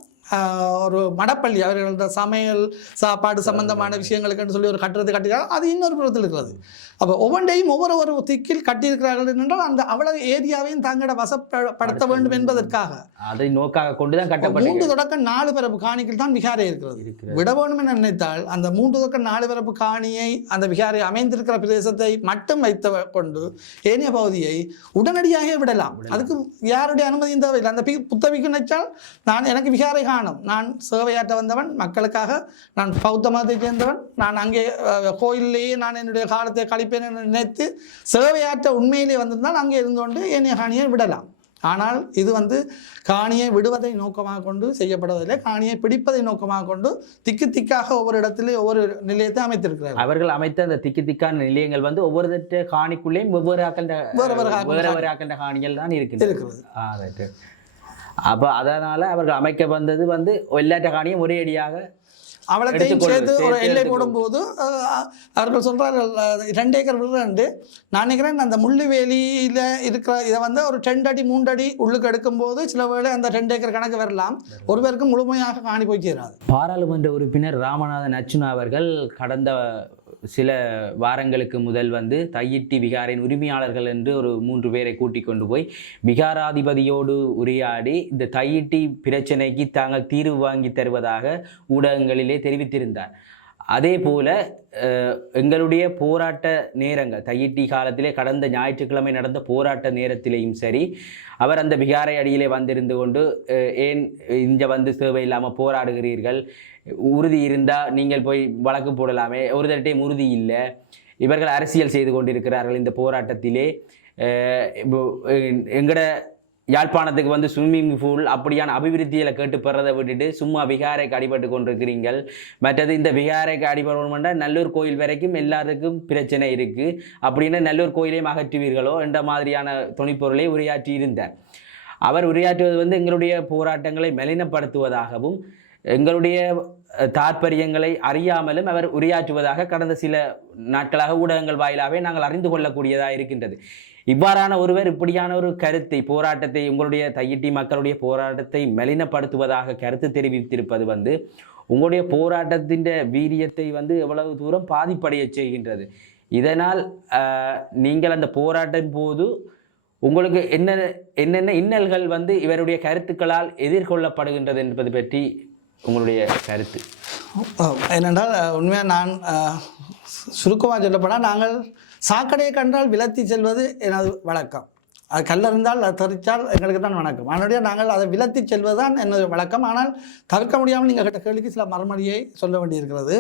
ஒரு மடப்பள்ளி, அவர்களோட சமையல் சாப்பாடு சம்பந்தமான விஷயங்களுக்குன்னு சொல்லி ஒரு கட்டுறது கட்டிக்கிறார்கள். அது இன்னொரு புறத்தில் இருக்கிறது. அப்போ ஒவ்வொன்றையும் ஒவ்வொரு திக்கில் கட்டியிருக்கிறார்கள் என்றால் அந்த அவ்வளவு ஏரியாவையும் தங்களோட வசப்படுத்த வேண்டும் என்பதற்காக அதை நோக்காக கொண்டுதான் கட்டப்பட்ட 3 தொடக்கம் 4 பரப்பு காணிகள் தான் விகாரை இருக்கிறது. விட வேண்டும் என நினைத்தால் அந்த 3 தொடக்கம் 4 பரப்பு காணியை, அந்த விகாரை அமைந்திருக்கிற பிரதேசத்தை மட்டும் வைத்து கொண்டு ஏனைய பகுதியை உடனடியாக விடலாம். அதுக்கு யாருடைய அனுமதியும் தேவையில்லை. அந்த புத்தபிக்கு நினைச்சால் எனக்கு விகாரை காணும், நான் சேவையாற்ற வந்தவன், மக்களுக்காக நான் பௌத்த மதத்தை சேர்ந்தவன், நான் அங்கே கோயிலேயே நான் என்னுடைய காலத்தை கழிப்பேன் என்று நினைத்து சேவையாற்ற உண்மையிலே வந்திருந்தால் அங்கே இருந்து கொண்டு ஏனைய காணியை விடலாம். ஆனால் இது காணியை விடுவதை நோக்கமாக கொண்டு செய்யப்படுவதில்லை, காணியை பிடிப்பதை நோக்கமாக கொண்டு திக்கு திக்காக ஒவ்வொரு இடத்திலே ஒவ்வொரு நிலையத்தை அமைத்திருக்கிறார்கள். அவர்கள் அமைத்த அந்த திக்கு திக்கான நிலையங்கள் ஒவ்வொரு காணிக்குள்ளேயும் வெவ்வேறு ஆக்கண்ட காணிகள் தான் இருக்கிறது. அப்போ அதனால அவர்கள் அமைக்க வந்தது எல்லாட்ட காணியும் ஒரே அடியாக அவளத்தையும் சேர்த்து ஒரு எல்லை போடும்போது அவர்கள் சொல்கிறார்கள் 2 ஏக்கர் விடுறேன். நான் நினைக்கிறேன் அந்த முள்ளுவேலியில் இருக்கிற இதை ஒரு 2 அடி 3 அடி உள்ளுக்கு எடுக்கும்போது சில வேளை அந்த 2 ஏக்கர் கணக்கு வரலாம். ஒருவருக்கு முழுமையாக காணி போய் சேராது. பாராளுமன்ற உறுப்பினர் ராமநாதன் அர்ச்சுனா அவர்கள் கடந்த சில வாரங்களுக்கு முதல் தையிட்டி விகாரின் உரிமையாளர்கள் என்று ஒரு 3 பேரை கூட்டிக் கொண்டு போய் விகாராதிபதியோடு உரையாடி இந்த தையிட்டி பிரச்சனைக்கு தாங்கள் தீர்வு வாங்கி தருவதாக ஊடகங்களிலே தெரிவித்திருந்தார். அதே போல எங்களுடைய போராட்ட நேரங்கள் தையிட்டி காலத்திலே கடந்த ஞாயிற்றுக்கிழமை நடந்த போராட்ட நேரத்திலேயும் சரி, அவர் அந்த விகாரை அடியிலே வந்திருந்து கொண்டு ஏன் இங்கே சேவை இல்லாமல் போராடுகிறீர்கள், உறுதி இருந்தால் நீங்கள் போய் வழக்கு போடலாமே, ஒரு தட்டையும் உறுதி இல்லை, இவர்கள் அரசியல் செய்து கொண்டிருக்கிறார்கள் இந்த போராட்டத்திலே, எங்கட யாழ்ப்பாணத்துக்கு ஸ்விம்மிங் பூல் அப்படியான அபிவிருத்தியில் கேட்டு பெறதை விட்டுட்டு சும்மா விகாரைக்கு அடிபட்டு கொண்டிருக்கிறீர்கள். மற்றது இந்த விகாரைக்கு அடிபடணும்னா நல்லூர் கோயில் வரைக்கும் எல்லாத்துக்கும் பிரச்சனை இருக்குது, அப்படின்னா நல்லூர் கோயிலையும் அகற்றுவீர்களோ என்ற மாதிரியான துணிப்பொருளை உரையாற்றி இருந்தார். அவர் உரையாற்றுவது எங்களுடைய போராட்டங்களை மலினப்படுத்துவதாகவும் எங்களுடைய தாற்பயங்களை அறியாமலும் அவர் உரையாற்றுவதாக கடந்த சில நாட்களாக ஊடகங்கள் வாயிலாகவே நாங்கள் அறிந்து கொள்ளக்கூடியதாக இருக்கின்றது. இவ்வாறான ஒருவர் இப்படியான ஒரு கருத்தை, போராட்டத்தை, உங்களுடைய தையிட்டி மக்களுடைய போராட்டத்தை மலினப்படுத்துவதாக கருத்து தெரிவித்திருப்பது உங்களுடைய போராட்டத்தின் வீரியத்தை எவ்வளவு தூரம் பாதிப்படைய செய்கின்றது. இதனால் நீங்கள் அந்த போராட்டம் போது உங்களுக்கு என்னென்ன இன்னல்கள் இவருடைய கருத்துக்களால் எதிர்கொள்ளப்படுகின்றது என்பது பற்றி உங்களுடைய கருத்து என்னென்றால், உண்மையாக நான் சுருக்கமாக சொல்லப்போனால், நாங்கள் சாக்கடையை கண்டால் விலத்தி செல்வது எனது வழக்கம். அது கல்லறிந்தால் அது தெரிச்சால் எங்களுக்கு தான் வணக்கம். அதனுடைய நாங்கள் அதை விலத்தி செல்வது தான் எனது வழக்கம். ஆனால் தவிர்க்க முடியாமல் நீங்கள் கேட்ட கேள்விக்கு சில மறுமொழியை சொல்ல வேண்டியிருக்கிறது.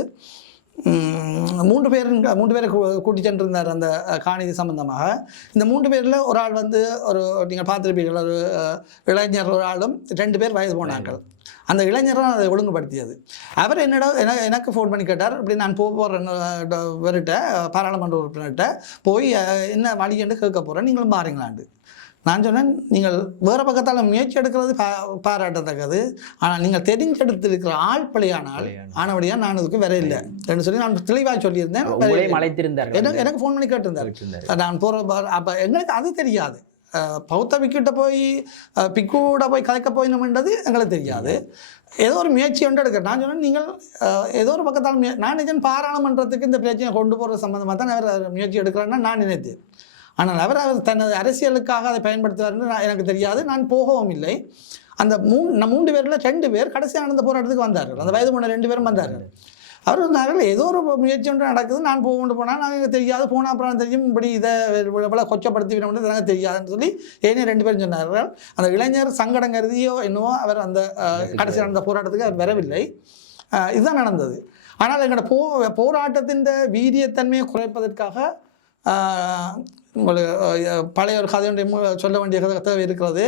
3 பேரை கூட்டி சென்றிருந்தார் அந்த காணி சம்பந்தமாக. இந்த 3 பேரில் ஒரு ஆள் ஒரு நீங்கள் பார்த்துருப்பீர்கள், ஒரு இளைஞர் ஒரு ஆளும் 2 பேர் வயது போனார்கள். அந்த இளைஞரும் அதை ஒழுங்குபடுத்தியது. அவர் எனக்கு ஃபோன் பண்ணி கேட்டார், இப்படி நான் போகிறேன்ட்ட பாராளுமன்ற உறுப்பினர்கிட்ட போய் என்ன வழியென்று கேட்க போகிறேன், நீங்களும் மாறீங்களாண்டு. நான் சொன்னேன், நீங்கள் வேறு பக்கத்தால் முயற்சி எடுக்கிறது பாராட்டத்தக்கது, ஆனால் நீங்கள் தெரிஞ்செடுத்திருக்கிற ஆள் பிழையானால் ஆனபடியாக நான் இதுக்கு வேற இல்லை என்று சொல்லி நான் தெளிவாக சொல்லியிருந்தேன். எனக்கு ஃபோன் பண்ணி கேட்டிருந்தார். நான் போகிற அப்போ எங்களுக்கு அது தெரியாது. பௌத்த பிக்கிட்ட போய் பிக்கூட போய் கலைக்க போயினோம்ன்றது எங்களுக்கு தெரியாது. ஏதோ ஒரு முயற்சி ஒன்று எடுக்க நான் சொன்னேன், நீங்கள் ஏதோ ஒரு பக்கத்தால் நான் நினைச்சேன் பாராளுமன்றத்துக்கு இந்த பிரச்சனையை கொண்டு போகிற சம்பந்தமாக தான் அவர் முயற்சி எடுக்கிறேன்னு நான் நினைத்தேன். ஆனால் அவர் தனது அரசியலுக்காக அதை பயன்படுத்துவார்னு எனக்கு தெரியாது. நான் போகவும் இல்லை. அந்த 3 பேரில் 2 பேர் கடைசியான அந்த போராட்டத்துக்கு வந்தார்கள். அந்த வயது போன 2 பேரும் வந்தார்கள். அவர் சொன்னார்கள், ஏதோ ஒரு முயற்சி ஒன்று நடக்குது, நான் கொண்டு போனால் நாங்கள் தெரியாது, போனால் அப்புறம் தெரியும், இப்படி இதை இவ்வளோ கொச்சப்படுத்திவிடணும் எனக்கு தெரியாதுன்னு சொல்லி ஏனே 2 பேரும் சொன்னார்கள். அந்த இளைஞர் சங்கடம் கருதியோ என்னவோ அவர் அந்த கடைசியான அந்த போராட்டத்துக்கு அவர் வரவில்லை. இதுதான் நடந்தது. ஆனால் எங்களோட போராட்டத்தின் வீரியத்தன்மையை குறைப்பதற்காக பழைய ஒரு கதையுடைய சொல்ல வேண்டிய தேவை இருக்கிறது.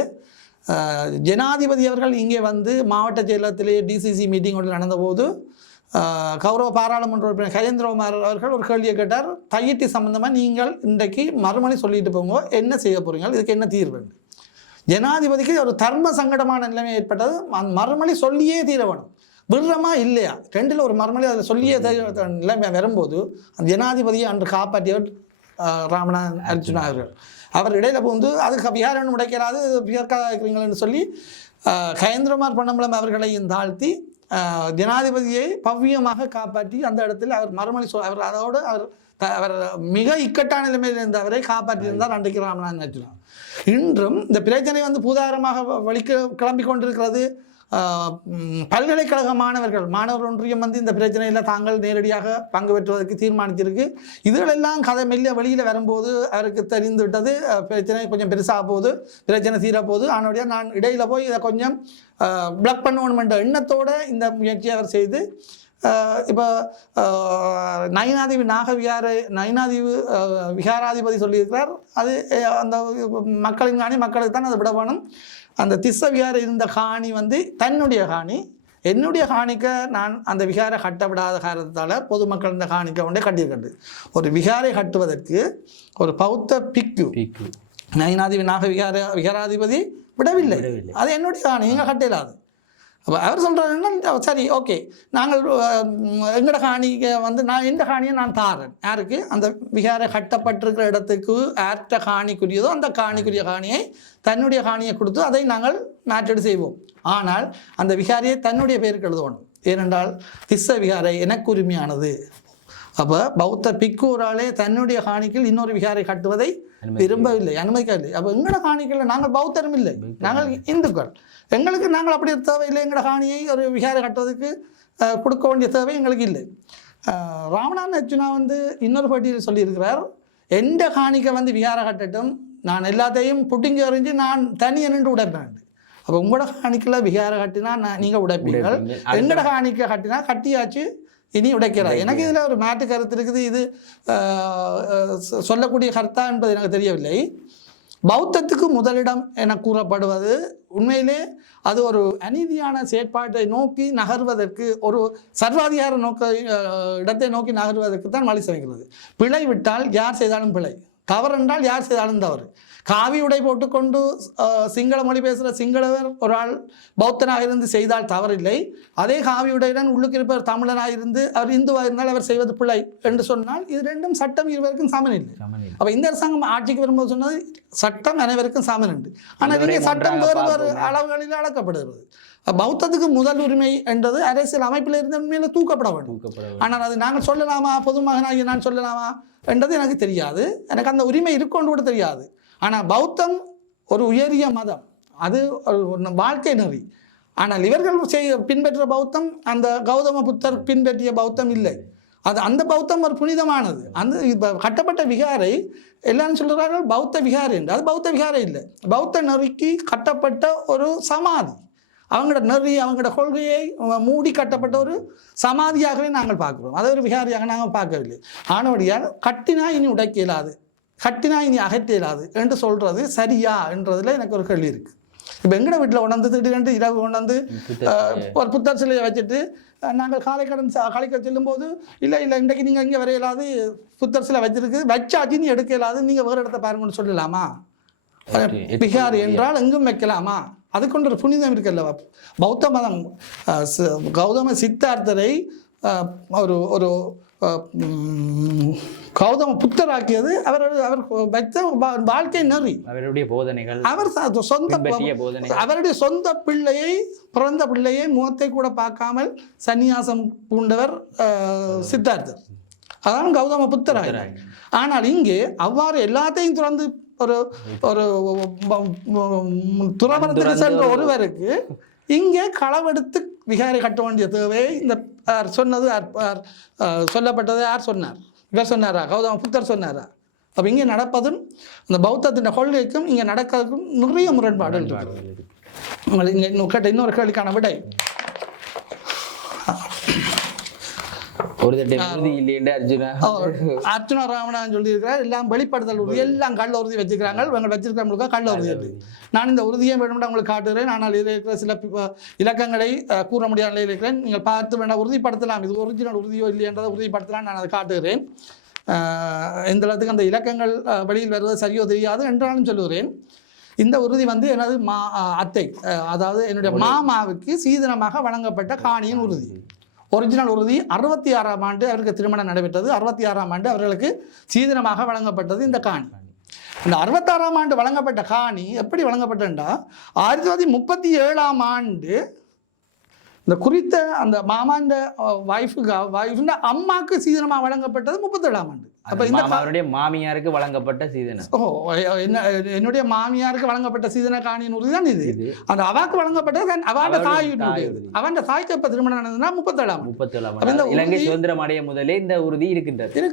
ஜனாதிபதி அவர்கள் இங்கே வந்து மாவட்ட செயலகத்திலே டிசிசி மீட்டிங் ஒன்று நடந்தபோது கௌரவ பாராளுமன்ற உறுப்பினர் கஜேந்திரகுமார் அவர்கள் ஒரு கேள்வியை கேட்டார். தையிட்டி சம்பந்தமாக நீங்கள் இன்றைக்கு மறுமொழி சொல்லிட்டு போங்க, என்ன செய்ய போறீங்க, இதுக்கு என்ன தீர்வு? ஜனாதிபதிக்கு ஒரு தர்ம சங்கடமான நிலைமை ஏற்பட்டது. அந்த மறுமொழி சொல்லியே தீர வேணும், விடுறமா இல்லையா, ரெண்டில் ஒரு மறுமொழி அதில் சொல்லியே நிலைமை வரும்போது அந்த ஜனாதிபதியை அன்று காப்பாற்றியவர் ராமநாதன் அர்ஜுனா அவர்கள். அவர் இடையில புகுந்து அதுக்கு விகாரம் உடைக்கிறாது விகாரக்காக இருக்கிறீங்களன்னு சொல்லி கஜேந்திரகுமார் பொன்னம்பலம் அவர்களையும் தாழ்த்தி ஜனாதிபதியை பவ்யமாக காப்பாற்றி அந்த இடத்தில் அவர் மறுமொழி அவர் அதோடு அவர் மிக இக்கட்டான நிலைமையில் இருந்தவரை காப்பாற்றியிருந்தார் அன்றைக்கு ராமநாதன் அர்ஜுனா. இன்றும் இந்த பிரச்சனை வந்து பூதாகரமாக கிளம்பி கொண்டிருக்கிறது. பல்கலைக்கழக மாணவர் ஒன்றியம் வந்து இந்த பிரச்சனையில் தாங்கள் நேரடியாக பங்கு பெற்றுவதற்கு தீர்மானிச்சிருக்கு. இதுகளெல்லாம் கதை மெல்ல வெளியில் வரும்போது அவருக்கு தெரிந்து விட்டது பிரச்சனை கொஞ்சம் பெருசாக போகுது, பிரச்சனை தீரப்போகுது. ஆனால் நான் இடையில் போய் இதை கொஞ்சம் பிளாக் பண்ணணுமென்ற எண்ணத்தோடு இந்த முயற்சியை அவர் செய்து இப்போ நயினாதீவு விகாராதிபதி சொல்லியிருக்கிறார். அது அந்த மக்களின் காணி மக்களுக்கு தான் அதை விட வேணும். அந்த திஸ்ஸ விகாரை இருந்த காணி வந்து தன்னுடைய காணி, என்னுடைய காணிக்க நான் அந்த விகாரை கட்டப்படாத காரணத்தால் பொதுமக்கள் இந்த காணிக்க கொண்டே கட்டியிருக்கிறது. ஒரு விகாரை கட்டுவதற்கு ஒரு பௌத்த பிக்கு நயினாதீவு விகாராதிபதி விடவில்லை. அது என்னுடைய காணி, நீங்கள் கட்டலாது. அப்போ அவர் சொல்கிறாருன்னா சரி ஓகே, நாங்கள் எங்களோட காணிக்க வந்து நான் எந்த காணியை நான் தாரேன் யாருக்கு, அந்த விகாரை கட்டப்பட்டிருக்கிற இடத்துக்கு யார்கிட்ட காணிக்குரியதோ அந்த காணிக்குரிய காணியை தன்னுடைய காணியை கொடுத்து அதை நாங்கள் மாற்றீடு செய்வோம். ஆனால் அந்த விகாரியை தன்னுடைய பெயருக்கு எழுதணும். ஏனென்றால் திஸ்ஸ விகாரை எனக்கு உரிமையானது. அப்போ பௌத்த பிக்கூராலே தன்னுடைய காணிக்கில் இன்னொரு விகாரை கட்டுவதை விரும்பவில்லை, அனுமதிக்கவில்லை. அப்போ எங்களோட காணிக்கல நாங்கள் பௌத்தரும் இல்லை, நாங்கள் இந்துக்கள். எங்களுக்கு நாங்கள் அப்படி தேவையில்லை, எங்களோட காணியை ஒரு விகாரை கட்டுவதற்கு கொடுக்க வேண்டிய தேவை எங்களுக்கு இல்லை. ராமநாதன் அர்ஜுனா வந்து இன்னொரு பேட்டியில் சொல்லியிருக்கிறார், எந்த காணிக்கை வந்து விகாரை கட்டட்டும், நான் எல்லாத்தையும் புட்டிங்க எறிஞ்சு நான் தனியை நின்று உடைப்பேன். அப்போ உங்களோட காணிக்கில் விகாரை கட்டினா நீங்கள் உடைப்பீங்கள், எங்களோட காணிக்கை கட்டினா கட்டியாச்சு இனி உடைக்கிறார். எனக்கு இதில் ஒரு மாற்று கருத்து இருக்குது. இது சொல்லக்கூடிய கருத்தா என்பது எனக்கு தெரியவில்லை. பௌத்தத்துக்கு முதலிடம் என கூறப்படுவது உண்மையிலே அது ஒரு அநீதியான செயற்பாட்டை நோக்கி நகர்வதற்கு, ஒரு சர்வாதிகார இடத்தை நோக்கி நகர்வதற்கு தான் வழி செய்கிறது. பிழை விட்டால் யார் செய்தாலும் பிழை, தவறு என்றால் யார் செய்தாலும் தவறு. காவி உடை போட்டுக்கொண்டு சிங்கள மொழி பேசுகிற சிங்களவர் ஒரு ஆள் பௌத்தனாக இருந்து செய்தால் தவறில்லை. அதே காவி உடையுடன் உள்ளுக்கு இருப்பவர் தமிழனாக இருந்து அவர் இந்துவாக இருந்தால் அவர் செய்வது பிழை என்று சொன்னால் இது ரெண்டும் சட்டம் இருவருக்கும் சமன் இல்லை. அப்போ இந்த அரசாங்கம் ஆட்சிக்கு வரும்போது சொன்னது சட்டம் அனைவருக்கும் சமன் உண்டு. ஆனால் இங்கே சட்டம் வேறு வேறு அளவுகளில் அளக்கப்படுகிறது. பௌத்தத்துக்கு முதல் உரிமை என்றது அரசியல் அமைப்பில் இருந்த உண்மையில தூக்கப்பட வேண்டும். ஆனால் அது நாங்கள் சொல்லலாமா, பொதுமகனாகி நான் சொல்லலாமா என்றது எனக்கு தெரியாது. எனக்கு அந்த உரிமை இருக்கொண்டு கூட தெரியாது. ஆனால் பௌத்தம் ஒரு உயரிய மதம், அது ஒரு வாழ்க்கை நெறி. ஆனால் இவர்கள் பின்பற்ற பௌத்தம் அந்த கௌதம புத்தர் பின்பற்றிய பௌத்தம் இல்லை. அது அந்த பௌத்தம் ஒரு புனிதமானது. அந்த கட்டப்பட்ட விகாரை எல்லாரும் சொல்கிறார்கள் பௌத்த விகாரை என்று. அது பௌத்த விகாரை இல்லை, பௌத்த நெறிக்கு கட்டப்பட்ட ஒரு சமாதி. அவங்களோட நெறி அவங்களோட கொள்கையை மூடி கட்டப்பட்ட ஒரு சமாதியாகவே நாங்கள் பார்க்குறோம். அதை ஒரு விகாரியாக நாங்கள் பார்க்கவில்லை. ஆனபடியாக கட்டினா இனி உடைக்க இயலாது, கட்டினா இனி அகற்ற இயலாது என்று சொல்கிறது சரியா என்றதில் எனக்கு ஒரு கேள்வி இருக்குது. இப்போ எங்கட வீட்டில் கொண்டாந்து திடீரென்று இரவு கொண்டாந்து ஒரு புத்தர் சிலையை வச்சுட்டு நாங்கள் காலைக்கடை செல்லும்போது இல்லை இன்றைக்கு நீங்கள் இங்கே வர இயலாது, புத்தர் சிலை வச்சிருக்கு, வச்சாச்சு நீ எடுக்க இயலாது, நீங்கள் வேறு இடத்த பாருங்கன்னு சொல்லலாமா? விகாரி என்றால் எங்கும் வைக்கலாமா? அதுக்கொண்டு ஒரு புனிதம் இருக்குல்ல. பௌத்த மதம் கௌதம சித்தார்த்தரை ஒரு ஒரு கௌதம புத்தராக்கியது அவர் வைத்த வாழ்க்கை நெறி, அவருடைய போதனைகள். அவர் அவருடைய சொந்த பிள்ளையை, பிறந்த பிள்ளையை முகத்தை கூட பார்க்காமல் சந்நியாசம் பூண்டவர் சித்தார்த்தர். அதான் கௌதம புத்தராகிறார். ஆனால் இங்கே அவ்வாறு எல்லாத்தையும் துறந்து ஒரு ஒரு துறவரத்துக்கு சென்ற ஒருவருக்கு இங்கே களவெடுத்து விகாரை கட்ட வேண்டிய தேவை இந்த சொன்னது சொல்லப்பட்டது யார் சொன்னார்? இவர் சொன்னாரா? கௌதம புத்தர் சொன்னாரா? அப்போ இங்கே நடப்பதும் இந்த பௌத்தத்தின் கொள்கைக்கும் இங்கே நடக்கிறதுக்கும் நிறைய முரண்பாடுகள் இருக்கிறது. உங்களுக்கு இங்கே கேட்ட இன்னொரு கேள்விக்கான விடை, ஒரு தட்டை உறுதி இல்லையென்று அர்ஜுனா ராமநாதன் சொல்லியிருக்கிறார், எல்லாம் வெளிப்படுத்தல் உறுதி, எல்லாம் கள்ள உறுதி வச்சுக்கிறாங்க, இவங்க வச்சிருக்கிறவங்களுக்கு கள்ள உறுதி. நான் இந்த உறுதியை வேணும்னு உங்களுக்கு காட்டுகிறேன், ஆனால் இதில் இருக்கிற சில இலக்கங்களை கூற முடியாத நிலையில் இருக்கிறேன். நீங்கள் பார்த்து வேண்டாம், உறுதிப்படுத்தலாம், இது ஒரிஜினல் உறுதியோ இல்லையன்றதை உறுதிப்படுத்தலாம். நான் அதை காட்டுகிறேன். எந்த அளவுக்கு அந்த இலக்கங்கள் வெளியில் வருவது சரியோ தெரியாது என்றாலும் சொல்லுகிறேன். இந்த உறுதி வந்து எனது அத்தை, அதாவது என்னுடைய மாமாவுக்கு சீதனமாக வழங்கப்பட்ட காணியின் உறுதி. ஒரிஜினல் உறுதி 66ஆம் ஆண்டு அவருக்கு திருமணம் நடைபெற்றது. 66ஆம் ஆண்டு அவர்களுக்கு சீதனமாக வழங்கப்பட்டது இந்த காணி. இந்த 66ஆம் ஆண்டு வழங்கப்பட்ட காணி எப்படி வழங்கப்பட்டா, 1937ஆம் ஆண்டு இந்த குறித்த அந்த மாமாண்ட வைஃபுண்ட அம்மாவுக்கு சீதனமாக வழங்கப்பட்டது 37ஆம் ஆண்டு. அப்ப இந்த அவருடைய மாமியாருக்கு வழங்கப்பட்ட சீதனம். என்னுடைய மாமியாருக்கு வழங்கப்பட்ட சீதன காணியின் உறுதி தான் இது. அந்த அவாக்கு வழங்கப்பட்டது அவன் தாயுடைய, அவன் தாய்க்கு எப்ப திருமணம் நடந்ததுன்னா 37ஆம் இலங்கை சுதந்திரம் அடைய முதலே இந்த உறுதி இருக்கிறது.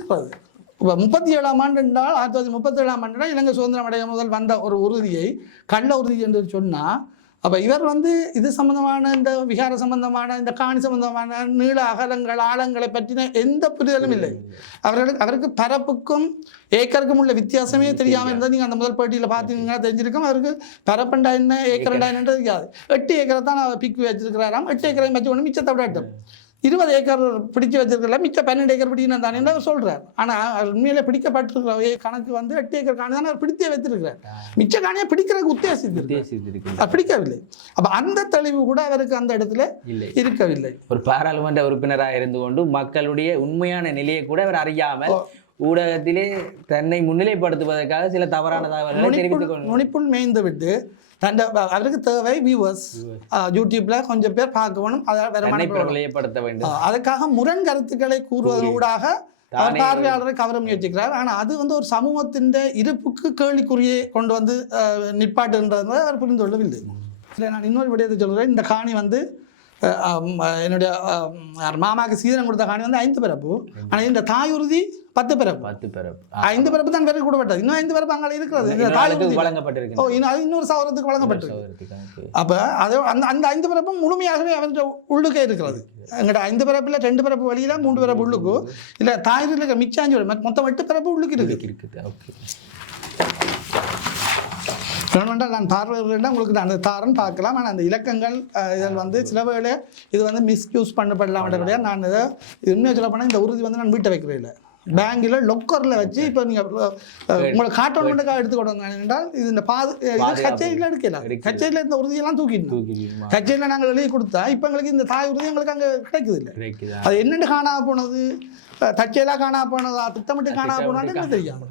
37ஆம் ஆண்டு என்றால் 1937ஆம் ஆண்டு இலங்கை சுதந்திரம் அடைய முதல் வந்த ஒரு உறுதியை கள்ள உறுதி என்று சொன்னா, அப்போ இவர் வந்து இது சம்பந்தமான இந்த விகார சம்பந்தமான இந்த காணி சம்பந்தமான நீள அகலங்கள் ஆழங்களை பற்றின எந்த புரிதலும் இல்லை. அவருக்கு பரப்புக்கும் ஏக்கருக்கும் உள்ள வித்தியாசமே தெரியாமல் இருந்தால் நீங்கள் அந்த முதல் பேட்டியில் பார்த்தீங்கன்னா தெரிஞ்சிருக்கும். அவருக்கு பரப்பண்டா என்ன ஏக்கரண்டா என்னன்றது தெரியாது. 8 ஏக்கரை தான் பிக்கு வச்சிருக்கிறாராம். 8 ஏக்கரை வச்சு ஒன்று மிச்சத்தை விடட்டும், 20 ஏக்கர் பிடிச்சு வச்சிருக்கல, மிச்சம் 12 ஏக்கர் பிடிக்கணும் தானே அவர் சொல்றார். ஆனால் உண்மையிலே பிடிக்கப்பட்டிருக்கிற கணக்கு வந்து 8 ஏக்கர் காணி தானே அவர் பிடித்தே வைத்திருக்கிறார். மிச்ச காணியை பிடிக்கிறதுக்கு உத்தேசித்திருக்கிறார், பிடிக்கவில்லை. அப்ப அந்த தெளிவு கூட அவருக்கு அந்த இடத்துல இருக்கவில்லை. ஒரு பாராளுமன்ற உறுப்பினராக இருந்து கொண்டு மக்களுடைய உண்மையான நிலையை கூட அவர் அறியாமல் ஊடகத்திலே தன்னை முன்னிலைப்படுத்துவதற்காக சில தவறான தகவல்களை தெரிவித்துக் கொண்டு நுனிப்புள் மேய்ந்து விட்டு அவருக்கு தேவை வியூவர்ஸ், யூடியூப்ல கொஞ்சம் பேர் பார்க்கணும், பிரபலப்படுத்த வேண்டும். அதுக்காக முரண் கருத்துக்களை கூறுவதூடாக அவர் பார்வையாளரை கவர முயற்சிக்கிறார். ஆனா அது வந்து ஒரு சமூகத்தின் இருப்புக்கு கேள்விக்குறியை கொண்டு வந்து நிற்பாட்டுன்றதை அவர் புரிந்து கொள்ளவில்லை. நான் இன்னொரு விடயத்தை சொல்கிறேன். இந்த காணி வந்து என்னுடைய மாமாவுக்கு சீதனம் கொடுத்த காணி வந்து 5 பிறப்பு. ஆனால் இந்த தாய் உறுதி 10 பிறப்பு. 5 பிறப்பு தான் பிறகு கூடப்பட்டது. இன்னும் 5 பிறப்பு அங்கே இருக்கிறது. இன்னொரு சவரத்துக்கு வழங்கப்பட்டிருக்கு. அப்போ அது அந்த 5 பிறப்பும் முழுமையாகவே அவருடைய உள்ளுக்கே இருக்கிறது. எங்கள்கிட்ட 5 பிறப்பில் 2 பிறப்பு வழியில 3 பிறப்பு உள்ளுக்கு இல்லை தாய் இருக்க மிச்சாஞ்சு மொத்தம் 8 பிறப்பு உள்ளுக்கு இருக்குது. வேணுமென்றால் நான் பார்வையிடலாம், உங்களுக்கு நான் அந்த தாரன் பார்க்கலாம். ஆனால் அந்த இலக்கங்கள் இதில் வந்து சில வேளை இது வந்து மிஸ்யூஸ் பண்ணப்படலாம். நான் இதை உண்மையாக சொல்ல போனால் இந்த உறுதி வந்து நான் வீட்டை வைக்கிறேன் இல்லை, பேங்கில் லொக்கரில் வச்சு இப்போ நீங்கள் உங்களை காட்டணுமெண்ட்டுக்காக எடுத்துக்கொண்டு என்றால் இது இந்த கச்சேரியில் எடுக்கலாம். கச்சேரியில் இந்த உறுதியெல்லாம் தூக்கிடணும். கச்சேரியில் நாங்கள் எழுதி கொடுத்தா இப்போ எங்களுக்கு இந்த தாய் உறுதி எங்களுக்கு அங்கே கிடைக்குது இல்லை. அது என்னென்னு காணாம போனது, தச்சையெல்லாம் காணாம போனதா, திட்டமிட்டு காணாம போனான்னு தெரியாது.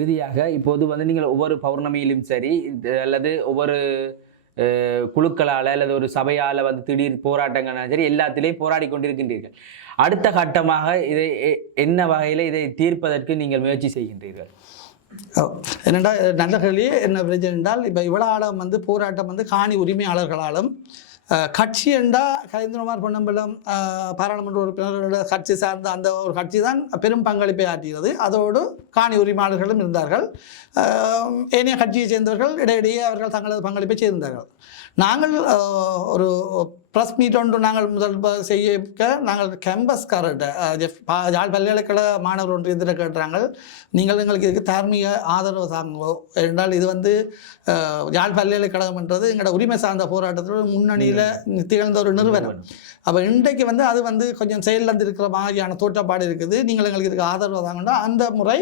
இறுதியாக இப்போது வந்து நீங்கள் ஒவ்வொரு பௌர்ணமியிலும் சரி அல்லது ஒவ்வொரு குழுக்களால் அல்லது ஒரு சபையால் வந்து திடீர் போராட்டங்கள்னாலும் சரி எல்லாத்திலையும் போராடி கொண்டிருக்கின்றீர்கள். அடுத்த கட்டமாக இதை என்ன வகையில் இதை தீர்ப்பதற்கு நீங்கள் முயற்சி செய்கின்றீர்கள்? என்னென்னா நல்ல கேள்வி. என்ன பிரச்சனை என்றால் இப்போ இவ்வளோ ஆழம் வந்து போராட்டம் வந்து காணி உரிமையாளர்களாலும் கட்சி என்றால் கஜேந்திரகுமார் பொன்னம்பலம் பாராளுமன்ற உறுப்பினர்களோட கட்சி சார்ந்த அந்த ஒரு கட்சி தான் பெரும் பங்களிப்பை ஆற்றுகிறது. அதோடு காணி உரிமையாளர்களும் இருந்தார்கள். ஏனைய கட்சியை சேர்ந்தவர்கள் இடையிடையே அவர்கள் தங்களது பங்களிப்பை செய்திருந்தார்கள். நாங்கள் ஒரு ப்ரெஸ் மீட் ஒன்று நாங்கள் முதல் செய்ய நாங்கள் கேம்பஸ்காரர்கிட்ட யாழ் பல்கலைக்கழக மாணவர் ஒன்றியத்தில் கேட்டுறாங்க, நீங்கள் எங்களுக்கு இதுக்கு தார்மீக ஆதரவு தாங்கோ என்றால் இது வந்து யாழ் பல்கலைக்கழகம்ன்றது எங்களோட உரிமை சார்ந்த போராட்டத்தில் முன்னணியில் திகழ்ந்த ஒரு நிறுவனம். அப்போ இன்றைக்கு வந்து அது வந்து கொஞ்சம் செயலிழந்து இருக்கிற மாதிரியான தோற்றப்பாடு இருக்குது, நீங்கள் எங்களுக்கு இதுக்கு ஆதரவு தாங்கன்னா அந்த முறை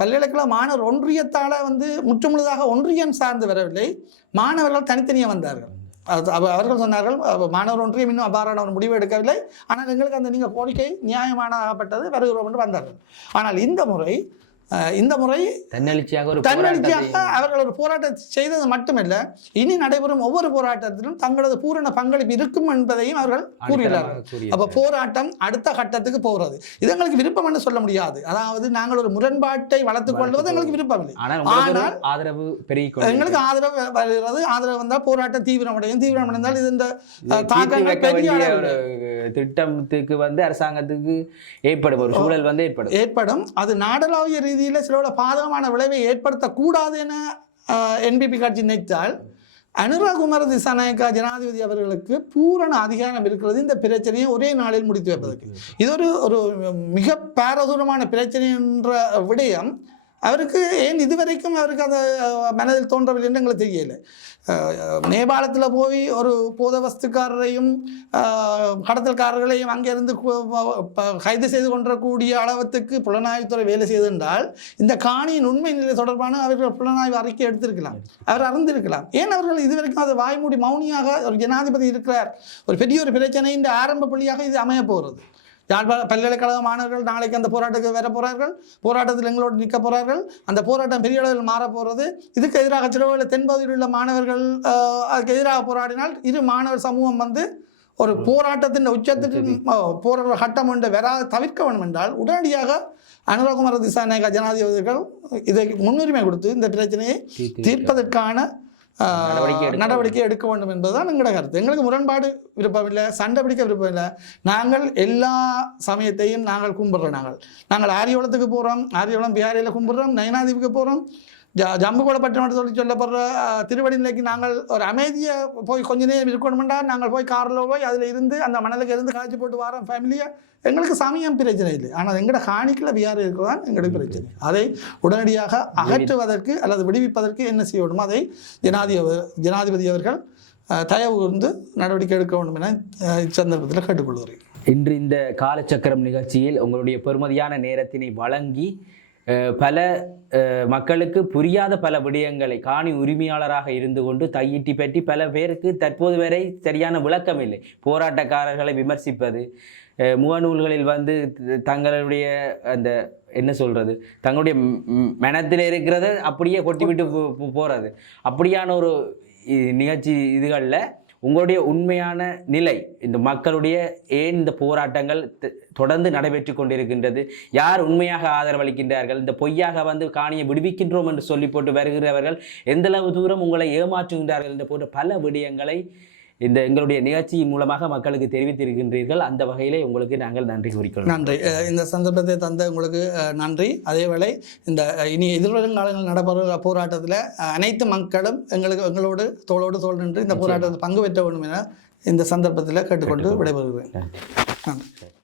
பல்கலைக்கழக மாணவர் ஒன்றியத்தால் வந்து முற்றுமுழுதாக ஒன்றியம் சார்ந்து வரவில்லை, மாணவர்கள் தனித்தனியாக வந்தார்கள். அவர்கள் சொன்னார்கள் மாணவர் ஒன்றியம் இன்னும் அபாரான ஒரு முடிவு எடுக்கவில்லை, ஆனால் எங்களுக்கு அந்த நீங்கள் கோரிக்கை நியாயமானதாகப்பட்டது வருகிறோம் என்று வந்தார்கள். ஆனால் இந்த முறை தன்னெழுச்சியாக அவர்கள் ஒரு போராட்டத்தை செய்தது மட்டுமல்ல, இனி நடைபெறும் ஒவ்வொரு போராட்டத்திலும் தங்களது பூரண பங்களிப்பு இருக்கும் என்பதையும் அவர்கள் கூறுகிறார்கள். அப்ப போராட்டம் அடுத்த கட்டத்துக்கு போகிறது. இது எங்களுக்கு விருப்பம் என்று சொல்ல முடியாது. அதாவது நாங்கள் ஒரு முரண்பாட்டை வளர்த்துக் கொள்வது எங்களுக்கு விருப்பம் இல்லை, ஆனால் ஆதரவு எங்களுக்கு ஆதரவு வருகிறது. ஆதரவு வந்தால் போராட்டம் தீவிரமடையும், தீவிரமடைந்தால் இது இந்த தாக்கங்கள் பெரிய திட்டத்துக்கு வந்து அரசாங்கத்துக்கு ஏற்படும் ஒரு சூழல் வந்து ஏற்படும். அது நாடளாவிய ரீதியில் சில பாதகமான விளைவை ஏற்படுத்தக்கூடாது என என்பிபி கட்சி நினைத்தால் அனுராகுமார திசாநாயக்கா ஜனாதிபதி அவர்களுக்கு பூரண அதிகாரம் இருக்கிறது இந்த பிரச்சனையை ஒரே நாளில் முடித்து வைப்பதற்கு. இது ஒரு மிக பாரதூரமான பிரச்சனை என்ற விடயம் அவருக்கு ஏன் இதுவரைக்கும் அவருக்கு அந்த மனதில் தோன்றவில்லை என்று எங்களுக்கு தெரியலை. நேபாளத்தில் போய் ஒரு போதவஸ்துக்காரரையும் கடத்தல்காரர்களையும் அங்கேருந்து கைது செய்து கொண்டக்கூடிய அளவுக்கு புலனாய்வுத்துறை வேலை செய்திருந்தால் இந்த காணியின் உண்மை நிலை தொடர்பான அவர்கள் புலனாய்வு அறிக்கை எடுத்திருக்கலாம், அவர் அறிந்திருக்கலாம். ஏன் அவர்கள் இதுவரைக்கும் அதை வாய்மூடி மௌனியாக ஒரு ஜனாதிபதி இருக்கிறார், ஒரு பெரிய ஒரு பிரச்சனையின் ஆரம்ப புள்ளியாக இது அமைய போகிறது. பல்கலைக்கழக மாணவர்கள் நாளைக்கு அந்த போராட்டத்துக்கு வர போகிறார்கள், போராட்டத்தில் எங்களோடு நிற்க போகிறார்கள், அந்த போராட்டம் பெரிய அளவில் மாறப்போகிறது. இதுக்கு எதிராக சிலவில் தென்பகுதியில் உள்ள மாணவர்கள் அதுக்கு எதிராக போராடினால் இரு மாணவர் சமூகம் வந்து ஒரு போராட்டத்தின் உச்சத்துக்கு போராட்ட கட்டம் ஒன்று தவிர்க்க வேண்டும் என்றால் உடனடியாக அனுராகுமார திசாநாயக்கா ஜனாதிபதிகள் இதை முன்னுரிமை கொடுத்து இந்த பிரச்சனையை தீர்ப்பதற்கான நடவடிக்கை எடுக்க வேண்டும் என்பதுதான் எங்களோட கருத்து. எங்களுக்கு முரண்பாடு விருப்பமில்லை, சண்டை பிடிக்க விருப்பமில்லை. நாங்கள் எல்லா சமயத்தையும் நாங்கள் கும்பிடுறோம். நாங்கள் ஆரியவளத்துக்கு போகிறோம், ஆரியவளம் பிஹாரியில் கும்பிடுறோம், நயனாதீவுக்கு போகிறோம், ஜம்புகோளப்பட்டினம் சொல்லி சொல்லப்படுற திருவடிநிலைக்கு நாங்கள் ஒரு அமைதியை போய் கொஞ்ச நேரம் இருக்கணுமெண்டா நாங்கள் போய் காரில் போய் அதில் இருந்து அந்த மணலுக்கு இருந்து காய்ச்சி போட்டு வரோம் ஃபேமிலியாக. எங்களுக்கு சமயம் பிரச்சனை இல்லை, ஆனால் எங்களோட காணிக்கில் வியாறு இருக்கிறதான் எங்களுக்கு பிரச்சனை. அதை உடனடியாக அகற்றுவதற்கு அல்லது விடுவிப்பதற்கு என்ன செய்ய வேண்டுமோ அதை ஜனாதிபதி அவர்கள் தயவு கூர்ந்து நடவடிக்கை எடுக்க வேண்டும் என இச்சந்தர்ப்பத்தில் கேட்டுக்கொள்கிறேன். இன்று இந்த காலச்சக்கரம் நிகழ்ச்சியில் உங்களுடைய பெருமதியான நேரத்தினை வழங்கி பல மக்களுக்கு புரியாத பல விடயங்களை காணி உரிமையாளராக இருந்து கொண்டு தையிட்டி பற்றி பல பேருக்கு தற்போது வரை சரியான விளக்கம் இல்லை. போராட்டக்காரர்களை விமர்சிப்பது, முகநூல்களில் வந்து தங்களுடைய அந்த என்ன சொல்கிறது தங்களுடைய மனத்தில் இருக்கிறத அப்படியே கொட்டிவிட்டு போகிறது, அப்படியான ஒரு நிகழ்ச்சி இதுகளில் உங்களுடைய உண்மையான நிலை, இந்த மக்களுடைய ஏன் இந்த போராட்டங்கள் தொடர்ந்து நடைபெற்று கொண்டிருக்கின்றது, யார் உண்மையாக ஆதரவளிக்கின்றார்கள், இந்த பொய்யாக வந்து காணியை விடுவிக்கின்றோம் என்று சொல்லி போட்டு வருகிறவர்கள் எந்தளவு தூரம் உங்களை ஏமாற்றுகின்றார்கள் என்ற போன்ற பல விடயங்களை இந்த எங்களுடைய நிகழ்ச்சியின் மூலமாக மக்களுக்கு தெரிவித்திருக்கின்றீர்கள். அந்த வகையிலே உங்களுக்கு நாங்கள் நன்றி கூறிக்கொள்கிறோம். நன்றி. இந்த சந்தர்ப்பத்தை தந்த உங்களுக்கு நன்றி. அதேவேளை இந்த இனி எதிர்வரும் காலங்கள் நடைபெறுகிற போராட்டத்தில் அனைத்து மக்களும் எங்களோடு தோளோடு நின்று இந்த போராட்டத்தில் பங்கு பெற்ற வேண்டும் என இந்த சந்தர்ப்பத்தில் கேட்டுக்கொண்டு விடைபெறுகிறேன். நன்றி.